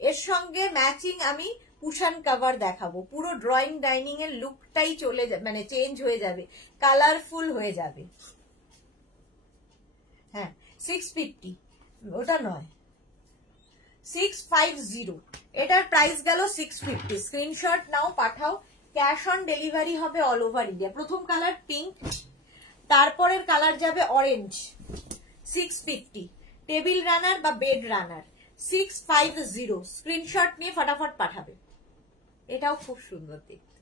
এর সঙ্গে ম্যাচিং আমি কুশন কাভার দেখাবো, পুরো ড্রয়িং ডাইনিং এর লুকটাই চলে যাবে, মানে চেঞ্জ হয়ে যাবে, কালারফুল হয়ে যাবে। হ্যাঁ 650, ওটা নয় 650, এটার প্রাইস গেল 650। স্ক্রিনশট নাও, পাঠাও, ক্যাশ অন ডেলিভারি হবে অল ওভার ইন্ডিয়া। প্রথম কালার পিঙ্ক, তারপরের কালার যাবে অরেঞ্জ, 650। টেবিল রানার বা বেড রানার 650, স্ক্রিনশট নিয়ে ফটাফট পাঠাবে। এটাও খুব সুন্দর দেখতে,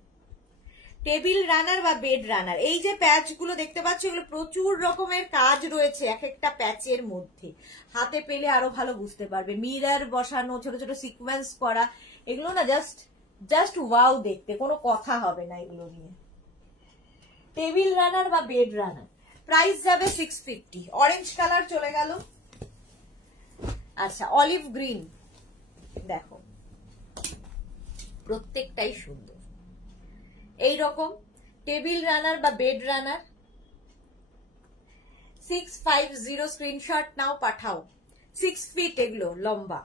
টেবিল রানার বা বেড রানার। এই যে প্যাচ গুলো দেখতে পাচ্ছ, এগুলো প্রচুর রকমের কাজ রয়েছে এক একটা প্যাচের মধ্যে, হাতে পেলে আরো ভালো বুঝতে পারবে। মিরর বসানো, ছোট ছোট সিকোয়েন্স করা, এগুলো না জাস্ট ওয়াও দেখতে, কোনো কথা হবে না এগুলো নিয়ে। টেবিল রানার বা বেড রানার, প্রাইস যাবে 650। অরেঞ্জ কালার চলে গেল। আচ্ছা অলিভ গ্রিন দেখো, প্রত্যেকটাই সুন্দর। এই রকম টেবিল রানার বা বেড রানার 650, স্ক্রিনশট নাও, পাঠাও। 6 ফিট এগুলো লম্বা,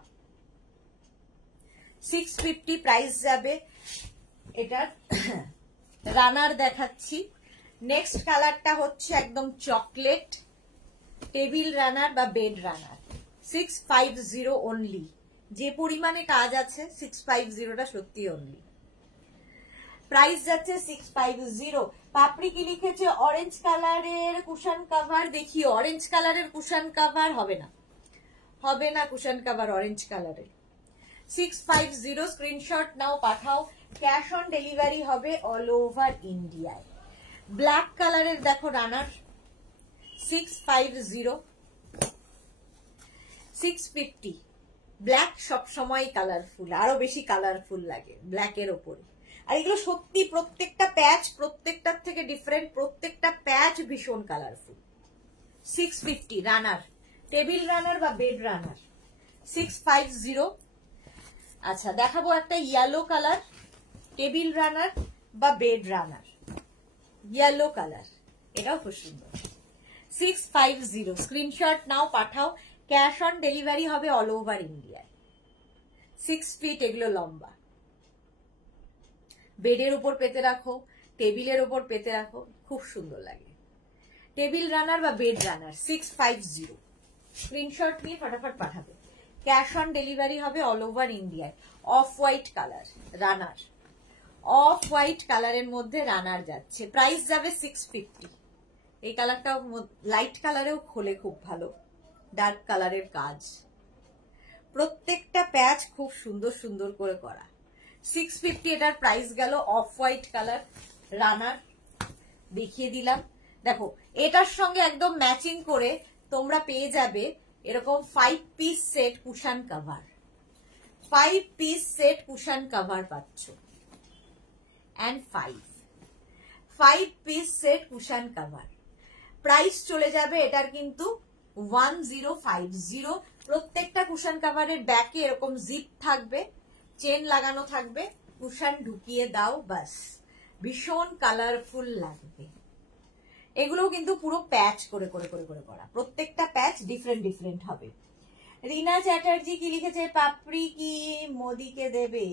650 প্রাইস যাবে। এটার রানার দেখাচ্ছি। নেক্সট কালারটা হচ্ছে একদম চকলেট, টেবিল রানার বা বেড রানার 650 অনলি। যে পরিমাণে কাজ আছে 650টা সত্যি অনলি। প্রাইস যাচ্ছে 650। পাপড়ি কি লিখেছে? অরেঞ্জ কালারের কুশন কাভার। দেখি অরেঞ্জ কালারের কুশন কাভার হবে না, হবে না কুশন কাভার অরেঞ্জ কালারের। 650, স্ক্রিনশট নাও, পাঠাও, ক্যাশ অন ডেলিভারি হবে অল ওভার ইন্ডিয়ায়। ব্ল্যাক কালারের দেখো রানার 650, 650। ব্ল্যাক সবসময় কালারফুল, আরো বেশি কালারফুল লাগে ব্ল্যাকের ওপরে। আর এগুলো সত্যি প্রত্যেকটা প্যাচ প্রত্যেকটার থেকে ডিফারেন্ট, প্রত্যেকটা প্যাচ ভীষণ কালারফুল। 650 রানার, টেবিল রানার বা বেড রানার 650। আচ্ছা দেখাবো একটা ইয়েলো কালার, টেবিল রানার বা বেড রানার, ইয়েলো কালার, এটাও খুব সুন্দর। 650, স্ক্রিনশট নাও, পাঠাও, ক্যাশ অন ডেলিভারি হবে অল ওভার ইন্ডিয়ায়। 6 ফিট এগুলো লম্বা, বেডের উপর পেতে রাখো, টেবিলের উপর পেতে রাখো, খুব সুন্দর লাগে। টেবিল রানার বা বেড রানার 650, স্ক্রিনশট নিয়ে ফটাফট পাঠাবে। ক্যাশ অন ডেলিভারি হবে অল ওভার ইন্ডিয়ায়। Of white colour runner, off white কালারের মধ্যে রানার যাচ্ছে, প্রাইস যাবে 650। এই কালারটাও লাইট কালারেও খোলে খুব ভালো, ডার্ক কালারের কাজ, প্রত্যেকটা প্যাচ খুব সুন্দর সুন্দর করে করা। 650 এটার প্রাইস গেল। অফ হোয়াইট কালার রানার দেখিয়ে দিলাম। দেখো এটার সঙ্গে একদম ম্যাচিং করে তোমরা পেয়ে যাবে এরকম 5 piece set cushion cover, 5 piece set cushion cover পাচ্ছ। And 5 piece set cushion cover, price চলে যাবে এটার কিন্তু 1050। প্রত্যেকটা কুশন কাভারের ব্যাকে এরকম জিপ থাকবে, চেন লাগানো থাকবে, কুশন ঢুকিয়ে দাও বাস, ভীষণ কালারফুল লাগবে। এগুলো কিন্তু পুরো প্যাচ করে করে করে করে করা, প্রত্যেকটা প্যাচ ডিফারেন্ট ডিফারেন্ট হবে। রিনা চ্যাটার্জি কি লিখেছে? পাপড়ি কি মোদিকে দেবে?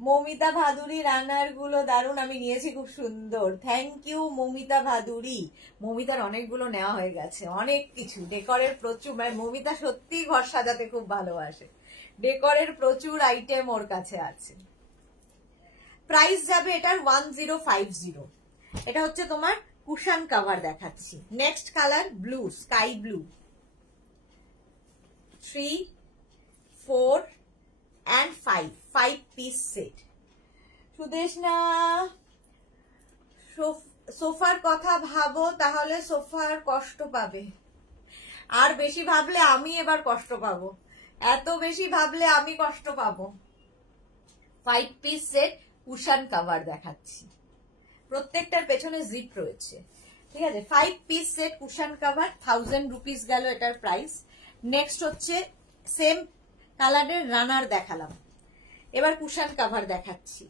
মমিতা ভাদুরী রান্নার গুলো দারুণ, আমি নিয়েছি, খুব সুন্দর, থ্যাংক ইউ মমিতা ভাদুরী। মমিতার অনেকগুলো নেওয়া হয়ে গেছে, অনেক কিছু ডেকরের প্রচুর, মানে মমিতা সত্যি ঘর সাজাতে খুব ভালোবাসে, ডেকরের প্রচুর আইটেম ওর কাছে আছে। প্রাইস যাবে এটার 1050। এটা হচ্ছে তোমার কুশন কাভার দেখাচ্ছি। Next colour blue, sky blue, 3, 4 and 5. 5 piece set. Sudeshna সোফার কথা ভাবো, তাহলে সোফার কষ্ট পাবে। আর বেশি ভাবলে আমি এবার কষ্ট পাবো, এত বেশি ভাবলে আমি কষ্ট পাবো। 5 পিস সেট কুশন কভার দেখাচ্ছি, প্রত্যেকটার পেছনে জিপ রয়েছে, ঠিক আছে। 5 piece set cushion cover 1000 rupees গেল এটার প্রাইস। নেক্সট হচ্ছে সেম কালারের রানার দেখালাম, এবার কুশন কভার দেখাচ্ছি।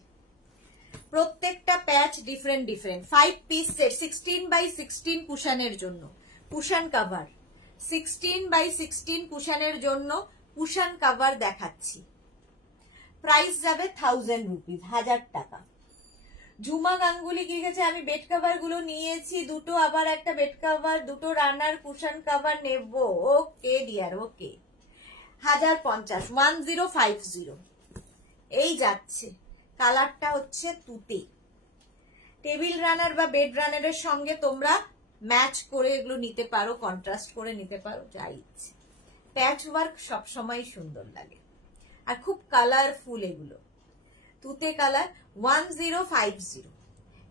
প্রত্যেকটা patch different different. 5 piece set 16 by 16 কুশনের জন্য কুশন কভার, 16 বাই 16 কুশনের জন্য কুশন কভার দেখাচ্ছি। প্রাইস যাবে 1000 রুপিস, 1000 টাকা। ঝুমা গাঙ্গুলি কি গেছে, আমি বেড কভার গুলো নিয়েছি দুটো, আবার একটা বেড কভার, দুটো রানার কুশন কভার নেব। ওকে ডিয়ার, ওকে। 1050, 1050 এই যাচ্ছে। কালারটা হচ্ছে তুতে। টেবিল রানার বা বেড রানারের সঙ্গে তোমরা ম্যাচ করে এগুলো নিতে পারো, কন্ট্রাস্ট করে নিতে পারো, যা ইচ্ছে। প্যাচ ওয়ার্ক সবসময় সুন্দর লাগে আর খুব কালারফুল এগুলো। তুতে কালার 1050,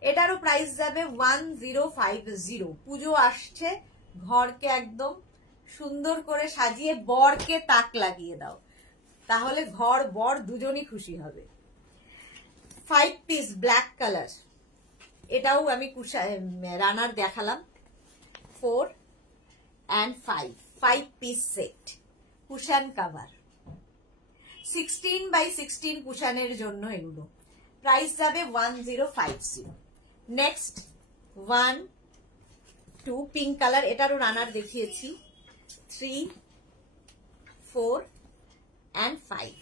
এটারও প্রাইস যাবে 1050। পুজো আসছে, ঘরকে একদম সুন্দর করে সাজিয়ে বরকে তাক লাগিয়ে দাও, তাহলে ঘর বর দুজনই খুশি হবে। 5 পিস ব্ল্যাক কালার, এটাও আমি রানার দেখালাম। 4 and 5, 5 piece set cushion cover, 16 by 16 কুশনের জন্য এগুলো। প্রাইস যাবে 1050। নেক্সট 1, 2 পিঙ্ক কালার, এটারও রানার দেখিয়েছি। 3, 4 and 5,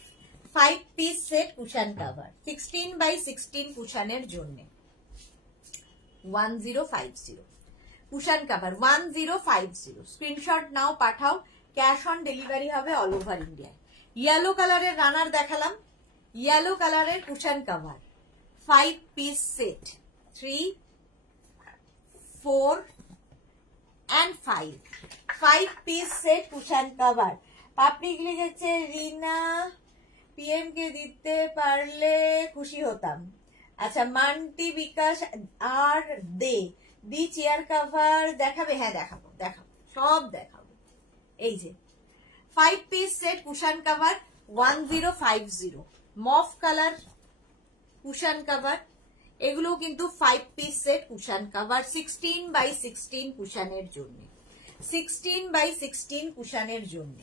5 piece set cushion cover 16 by 16 কুশনের জন্য 1050। Cushion cover 1050। স্ক্রিনশট নাও, পাঠাও, ক্যাশ অন ডেলিভারি হবে অল ওভার ইন্ডিয়া। ইয়েলো কালারের রানার দেখালাম, ইয়েলো কালারের cushion cover 5 piece set 3, 4 and 5, 5 piece set cushion cover. Papri লিখেছে রিনা, পিএম কে দিতে পারলে খুশি হতাম। আচ্ছা, মান্টি বিকাশ আর দি চেয়ার কভার দেখাবে? হ্যাঁ দেখাবো, দেখাবো, সব দেখাবো। এই যে 5 পিস সেট কুশন কভার 1050, মফ কালার কুশন কভার, এগুলো কিন্তু 5 piece set cushion cover 16 by 16 কুশনের জন্য, 16 বাই 16 কুশনের জন্য।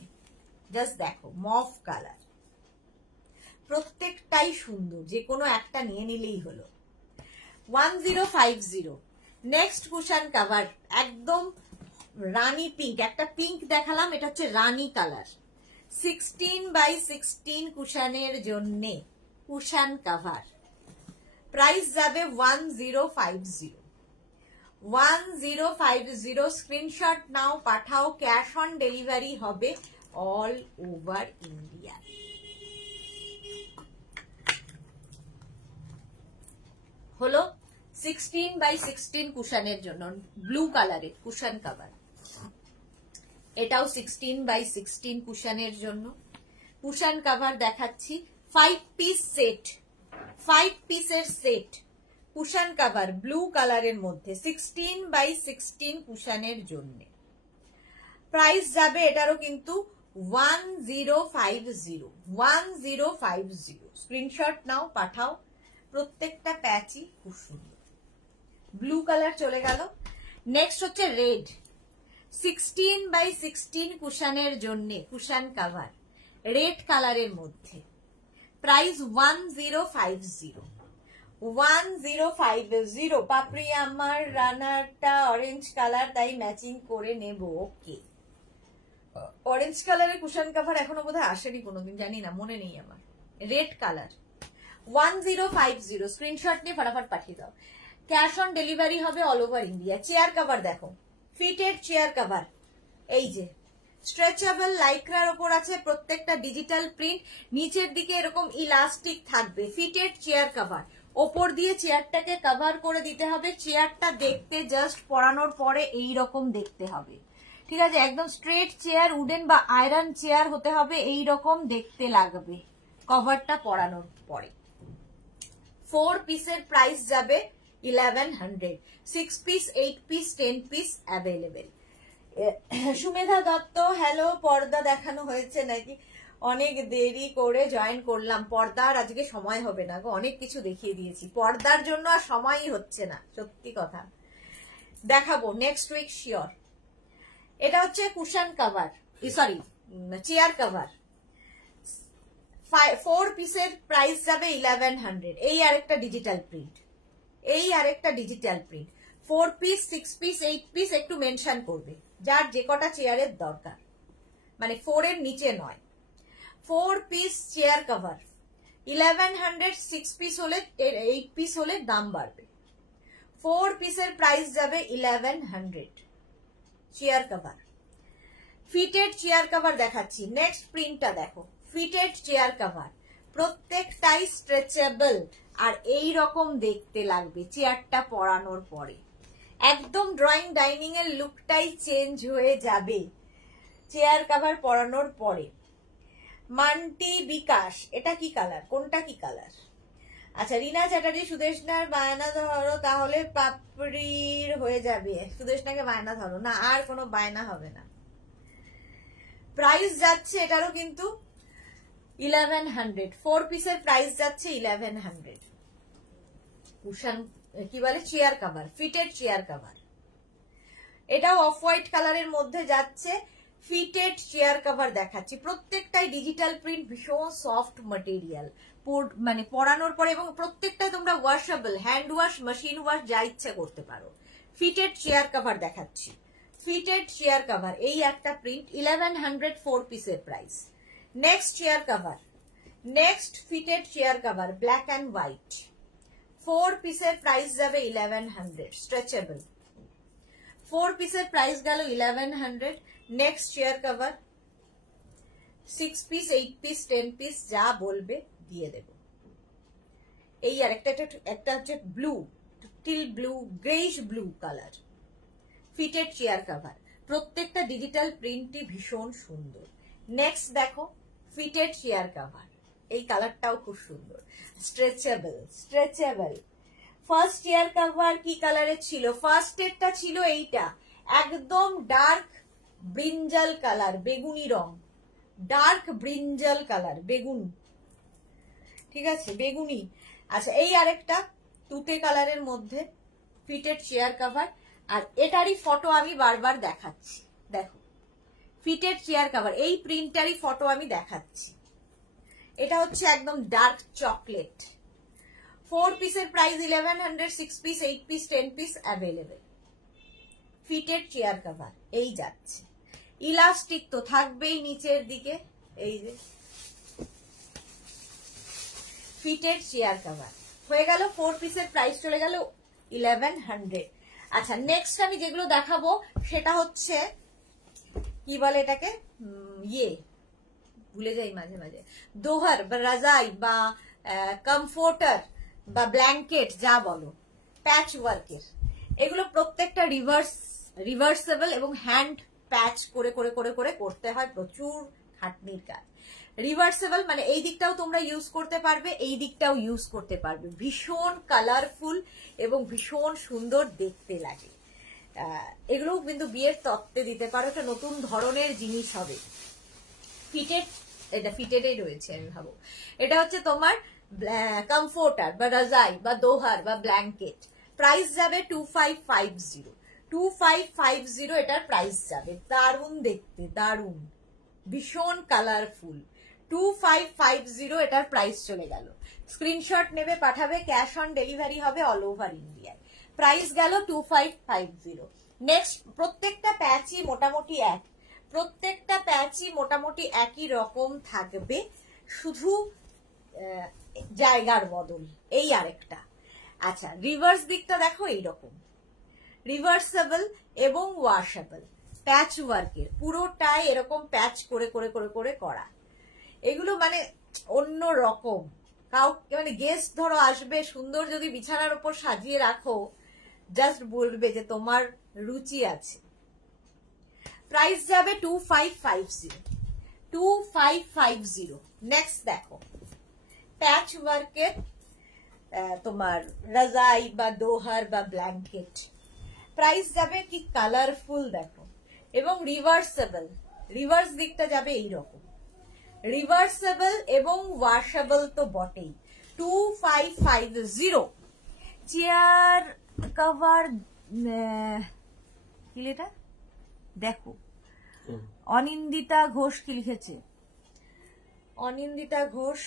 জাস্ট দেখো মফ কালার, প্রত্যেকটাই সুন্দর, যে কোনো একটা নিয়ে নিলেই হলো। 1050। নেক্সট কুশন কভার একদম রানী পিঙ্ক, একটা পিঙ্ক দেখালাম, এটা হচ্ছে রানী কালার। 16 বাই 16 কুশনের জন্য কুশন কভার। প্রাইস যাবে 1050, 1050। স্ক্রিনশট নাও, পাঠাও, ক্যাশ অন ডেলিভারি হবে অল ওভার ইন্ডিয়া। হলো 16 বাই 16 কুশনের জন্য ব্লু কালারের কুশন কভার, এটাও 16 বাই 16 কুশনের জন্য কুশন কভার দেখাচ্ছি। 5 পিস সেট, 5 পিসের সেট কুশন কভার ব্লু কালারের মধ্যে 16 বাই 16 কুশনের জন্য। প্রাইস যাবে এটারও কিন্তু 1050, 1050। স্ক্রিনশট নাও, পাঠাও, প্রত্যেকটা প্যাচই খুব সুন্দর। ব্লু কালার চলে গেল। নেক্সট হচ্ছে রেড, 16 বাই 16 কুশনের জন্য কুশন কভার রেড কালারের মধ্যে। প্রাইস 1050, 1050। পাপড়ি আমার রানারটা অরেঞ্জ কালার, তাই ম্যাচিং করে নেব। ওকে, অরেঞ্জ কালারের কুশন কভার এখনো বোধহয় আসেনি কোনোদিন, জানি না, মনে নেই আমার। Red colour 1050। স্ক্রিনশট নিয়ে ফটাফট পাঠিয়ে দাও, ক্যাশ অন ডেলিভারি হবে all over India. Chair cover দেখো, ফিটেড চেয়ার কভার, এই যে স্ট্রেচেবল লাইক্রার ওপর আছে, প্রত্যেকটা ডিজিটাল প্রিন্ট, নিচের দিকে এরকম ইলাস্টিক থাকবে। ফিটেড চেয়ার কভার, ওপর দিয়ে চেয়ারটাকে কভার করে দিতে হবে। চেয়ারটা দেখতে জাস্ট পরানোর পরে এই রকম দেখতে হবে, ঠিক আছে, একদম স্ট্রেট চেয়ার, উডেন বা আয়রন চেয়ার হতে হবে, এই রকম দেখতে লাগবে কভারটা পরানোর পরে। 4 পিসের প্রাইস যাবে 1100, 6 piece, 8 piece, 10 piece available. Sumedha Dutta, hello. পর্দা দেখানো হয়েছে নাকি? অনেক দেরি করে জয়েন করলাম, পর্দার আজকে সময় হবে না গো, অনেক কিছু দেখিয়ে দিয়েছি, পর্দার জন্য আর সময়ই হচ্ছে না, সত্যি কথা। দেখাবো নেক্সট উইক শিওর। এটা হচ্ছে cushion cover, sorry chair cover, 4 পিসের প্রাইস যাবে 1100। এই আরেকটা ডিজিটাল প্রিন্ট, এই আরেকটা digital print. 4 piece, 6 piece, 8 piece একটু মেনশন করবে যার যে কটা চেয়ারের দরকার, মানে 4 এর নিচে নয়। 4 পিস চেয়ার কভার 1100, 6 পিস হলে 8 পিস হলে দাম বাড়বে। 4 পিসের প্রাইস যাবে 1100 chair cover. Fitted chair cover দেখাচ্ছি, নেক্সট প্রিন্টটা দেখো, ফিটেড চেয়ার কভার, প্রত্যেকটাই স্ট্রেচেবল আর এই রকম দেখতে লাগবে চেয়ারটা পরানোর পরে, একদম ড্রয়িং ডাইনিং এর লুকটাই চেঞ্জ হয়ে যাবে চেয়ার কভার পরানোর পরে। মান্টি বিকাশ, এটা কি কালার, কোনটা কি কালার? আচ্ছা, রিনা চ্যাটার্জি, সুদেশনার বায়না ধরো, তাহলে পাপড়ির হয়ে যাবে। সুদেশনাকে বায়না ধরো না, আর কোনো বায়না হবে না। প্রাইস যাচ্ছে এটারও কিন্তু 1100, 4 পিসের প্রাইস যাচ্ছে 1100। কুশন কি বলে, chair cover, fitted chair cover, এটাও অফ হোয়াইট কালারের মধ্যে যাচ্ছে। ফিটেড চেয়ার কভার দেখাচ্ছি, প্রত্যেকটাই ডিজিটাল প্রিন্ট, ভীষণ সফট ম্যাটেরিয়াল, মানে পরানোর পরে, এবং প্রত্যেকটা তোমরা washable, hand wash, machine wash, যা ইচ্ছা করতে পারো। ফিটেড চেয়ার কভার দেখাচ্ছি, ফিটেড চেয়ার কভার, এই একটা প্রিন্ট 1100, 4 পিসের price. Next chair cover, next fitted chair cover, black and white, 4 পিসের প্রাইস যাবে 1100, স্ট্রেচেবল। 4 পিসের প্রাইস গেল 1100। Next chair cover, 6 piece, 8 piece, 10 piece, যা বলবে দিয়ে দেব। এই আর একটা হচ্ছে blue, teal blue, greyish blue colour, fitted chair cover, প্রত্যেকটা ডিজিটাল প্রিন্টই ভীষণ সুন্দর। নেক্সট দেখো ফিটেড চেয়ার কভার, এই কালারটাও খুব সুন্দর, stretchable, stretchable. First chair cover কি কালারের ছিল? ফার্স্ট এরটা ছিল এইটা, একদম ডার্ক ব্রিঞ্জাল কালার, বেগুনি রং, ডার্ক ব্রিঞ্জাল কালার, বেগুনি, ঠিক আছে, বেগুনি। আচ্ছা, এই আরেকটা তুতে কালারের মধ্যে ফিটেড চেয়ার কভার, আর এটারই ফটো আমি বারবার দেখাচ্ছি, দেখো ফিটেড চেয়ার কভার, এই প্রিন্টারই ফটো আমি দেখাচ্ছি। এটা হচ্ছে একদম ডার্ক চকলেট। 4 পিসের price 1100, 6 piece, 8 piece, 10 piece available. Fitted chair cover এই যাচ্ছে, ইলাস্টিক তো থাকবেই নিচের দিকে, এই যে ফিটেড চেয়ার কভার হয়ে গেল। 4 পিসের প্রাইস চলে গেল 1100। আচ্ছা, নেক্সট আমি যেগুলো দেখাবো সেটা হচ্ছে কি বলে এটাকে, ভুলে যাই মাঝে মাঝে, দোহার বা রাজাই বা কমফোর্টার বা ব্ল্যাঙ্কেট, যা বলো, প্যাচ ওয়ার্কের, এগুলো প্রত্যেকটা রিভার্সেবল এবং হ্যান্ড প্যাচ করে করে করে করে করতে হয়, প্রচুর খাটনির কাজ। রিভার্সেবল মানে এই দিকটাও তোমরা ইউজ করতে পারবে, এই দিকটাও ইউজ করতে পারবে, ভীষণ কালারফুল এবং ভীষণ সুন্দর দেখতে লাগে। এগুলো কিন্তু বিয়ের তত্ত্বে দিতে পারো, একটা নতুন ধরনের জিনিস হবে। ফিটেড, এটা ফিটেডই রয়েছে আমি ভাবো। এটা হচ্ছে তোমার কমফোর্টার বা রাজাই বা দোহার বা ব্ল্যাঙ্কেট, প্রাইস যাবে 2550, 2550 এটার প্রাইস যাবে। দারুণ দেখতে, দারুণ, ভীষণ কালারফুল, 2550 এটার প্রাইস চলে গেল। স্ক্রিনশট নেবে, পাঠাবে, ক্যাশ অন ডেলিভারি হবে অল ওভার ইন্ডিয়ায়। প্রাইস গেল 2550। নেক্সট, প্রত্যেকটা প্যাচই মোটামুটি এক, প্রত্যেকটা প্যাচই মোটামুটি একই রকম থাকবে, শুধু জায়গার বদল, এই আরেকটা। আচ্ছা, রিভার্স দিকটা দেখো, এইরকম রিভার্সেবল এবং ওয়াশেবল, প্যাচ ওয়ার্কের, পুরোটাই এরকম প্যাচ করে করে করে করে করা। এগুলো মানে অন্য রকম, কাউকে মানে গেস্ট ধরো আসবে, সুন্দর যদি বিছানার উপর সাজিয়ে রাখো, জাস্ট বলবে যে তোমার রুচি আছে। প্রাইস যাবে 2550, 2550। নেক্সট দেখো প্যাচ ওয়ার্কের তোমার রাজাই বা দোহার বা ব্ল্যাঙ্কেট, প্রাইস যাবে কি কালারফুল দেখো, এবং রিভার্সেবল, রিভার্স দিকটা যাবে এইরকম, রিভার্সেবল এবং ওয়াশেবল তো বটেই। 2550। চেয়ার কভার কি এটা দেখো, অনিন্দিতা ঘোষ কি লিখেছে, অনিন্দিতা ঘোষ,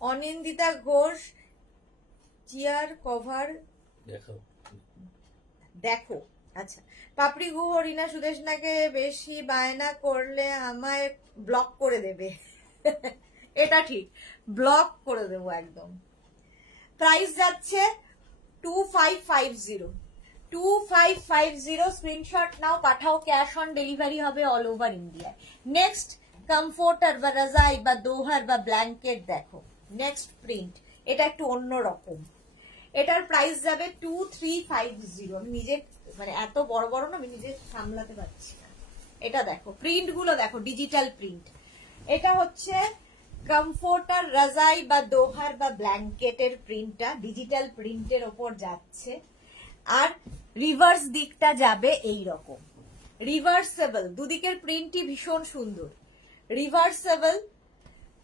অনিন্দিতা ঘোষ চেয়ার কভার দেখো। আচ্ছা, পাপড়ি গুহ রিনা সুদেশনাকে বেশি বায়না করলে আমায় ব্লক করে দেবে। এটা ঠিক, ব্লক করে দেবো একদম। প্রাইস যাচ্ছে 2550, 2550। স্ক্রিনশট নাও, পাঠাও, ক্যাশ অন ডেলিভারি হবে all over India. Next comforter বা রাজাই বা দোহার বা ব্ল্যাঙ্কেট দেখো, নেক্সট প্রিন্ট, এটা একটু অন্য রকম, এটার প্রাইস যাবে 2350। আমি নিজে মানে এত বড় বড় না, আমি নিজে সামলাতে পারছি না। এটা দেখো, প্রিন্ট গুলো দেখো, ডিজিটাল প্রিন্ট। এটা হচ্ছে কমফোর্টার রাজাই বা দোহার বা ব্ল্যাঙ্কেটের প্রিন্টটা ডিজিটাল প্রিন্টের ওপর যাচ্ছে, আর রিভার্স দিকটা যাবে এই রকম, রিভার্সেবল, দুদিকের প্রিন্টই ভীষণ সুন্দর, রিভার্সেবল।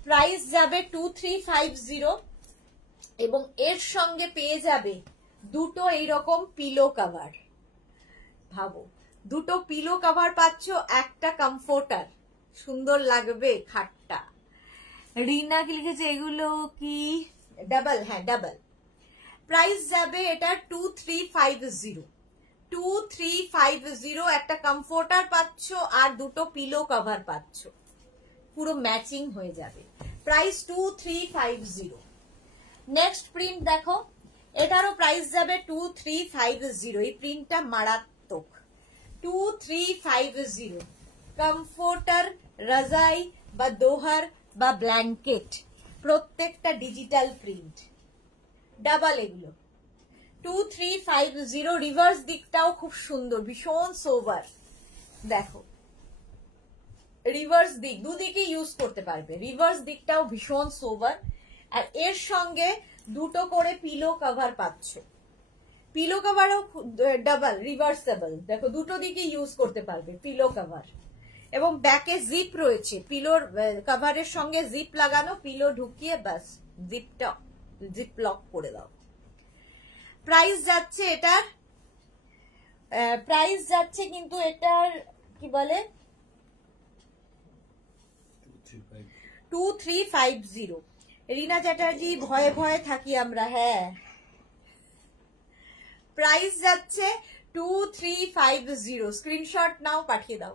প্রাইস যাবে 2350, এবং এর সঙ্গে পেয়ে যাবে দুটো এইরকম পিলো কভার। ভাবো, দুটো পিলো কভার পাচ্ছ, একটা কমফোর্টার, সুন্দর লাগবে খাটটা। রিনা কি লিখেছে, এগুলো কি ডাবল? হ্যাঁ ডাবল। প্রাইস যাবে এটা 2350, 2350। একটা কমফোর্টার পাচ্ছ আর দুটো পিলো কভার পাচ্ছ, পুরো ম্যাচিং হয়ে যাবে। প্রাইস 2350। নেক্সট প্রিন্ট দেখো, এটারও প্রাইস যাবে 2350। এই প্রিন্টটা মারাত্মক, 2350। কমফোর্টার রাজাই বা দোহার বা ব্ল্যাঙ্কেট, প্রত্যেকটা ডিজিটাল প্রিন্ট, ডাবল এগুলো, 2350। রিভার্স দিকটাও খুব সুন্দর, ভীষণ সোভার দেখো, রিভার্স দিক দুদিকে ইউজ করতে পারবে, রিভার্স দিকটাও ভীষণ সোভার। আর এর সঙ্গে দুটো করে পিলো কভার পাচ্ছ, পিলো কভারও ডাবল রিভার্সেবল, দেখো দুটো দিকে ইউজ করতে পারবে পিলো কভার, এবং ব্যাকে জিপ রয়েছে, পিলোর কভারের সঙ্গে জিপ লাগানো, পিলো ঢুকিয়ে ব্যাস জিপটা জিপ লক করে দাও। প্রাইস যাচ্ছে এটার, প্রাইস যাচ্ছে কিন্তু এটার কি বলে 2350। রিনা চ্যাটার্জি, ভয়ে ভয়ে থাকি আমরা, হ্যাঁ। প্রাইস যাচ্ছে 2350। স্ক্রিনশট নাও, পাঠিয়ে দাও,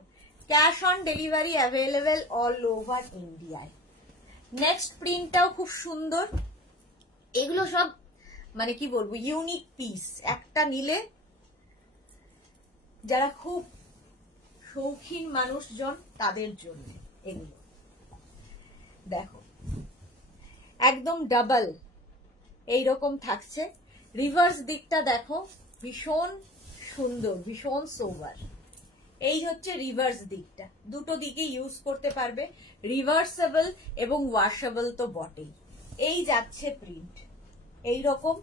cash on delivery available all over ইন্ডিয়ায়। নেক্সট প্রিন্টটাও খুব সুন্দর, এগুলো সব মানে কি বলবো ইউনিক পিস, একটা নিলে যারা খুব শৌখিন মানুষজন তাদের জন্য এগুলো দেখো, একদম ডাবল এইরকম থাকছে। রিভার্স দিকটা দেখো, ভীষণ সুন্দর, ভীষণ সোভার। এই হচ্ছে রিভার্স দিকটা, দুটো দিকে ইউজ করতে পারবে, রিভার্সেবল এবং ওয়াশেবল তো বটেই। এই যাচ্ছে প্রিন্ট এইরকম,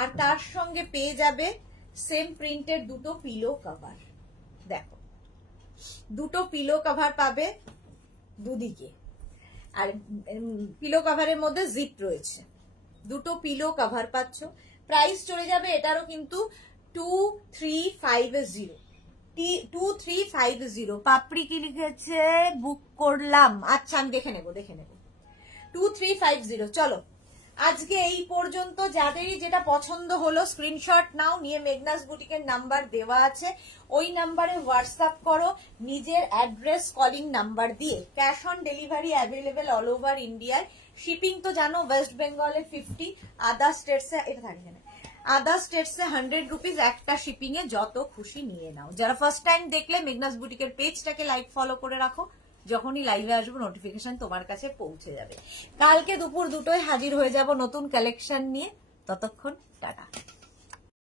আর তার সঙ্গে পেয়ে যাবে সেম প্রিন্টের দুটো পিলো কভার, দেখো দুটো পিলো কভার পাবে দুদিকে, আর পিলো কভারের মধ্যে জিপ রয়েছে, দুটো পিলো কভার পাচ্ছ। প্রাইস চলে যাবে এটারও কিন্তু 2350, 2350। পাপড়ি কি লিখেছে, বুক করলাম, আচ্ছা আমি দেখে নেব 2350। চলো আজকে এই পর্যন্ত, যাদেরই যেটা পছন্দ হলো স্ক্রিনশট নাও, নিয়ে মেঘনাস বুটিকের নাম্বার দেওয়া আছে, ওই নাম্বারে হোয়াটসঅ্যাপ করো নিজের অ্যাড্রেস কলিং নাম্বার দিয়ে। Cash on delivery available all over ইন্ডিয়ায়। শিপিং তো জানো ওয়েস্ট বেঙ্গলে 50, আদার স্টেটসে এটা থাকে না, আদার স্টেটসে 100 রুপিস, একটা শিপিং এ যত খুশি নিয়ে নাও। যারা ফার্স্ট টাইম দেখলে মেঘনাস বুটিকের পেজটাকে লাইক ফলো করে রাখো, যখনই লাইভে আসবো নোটিফিকেশন তোমার কাছে পৌঁছে যাবে। কালকে দুপুর 2টায় হাজির হয়ে যাব নতুন কালেকশন নিয়ে, ততক্ষণ টাটা।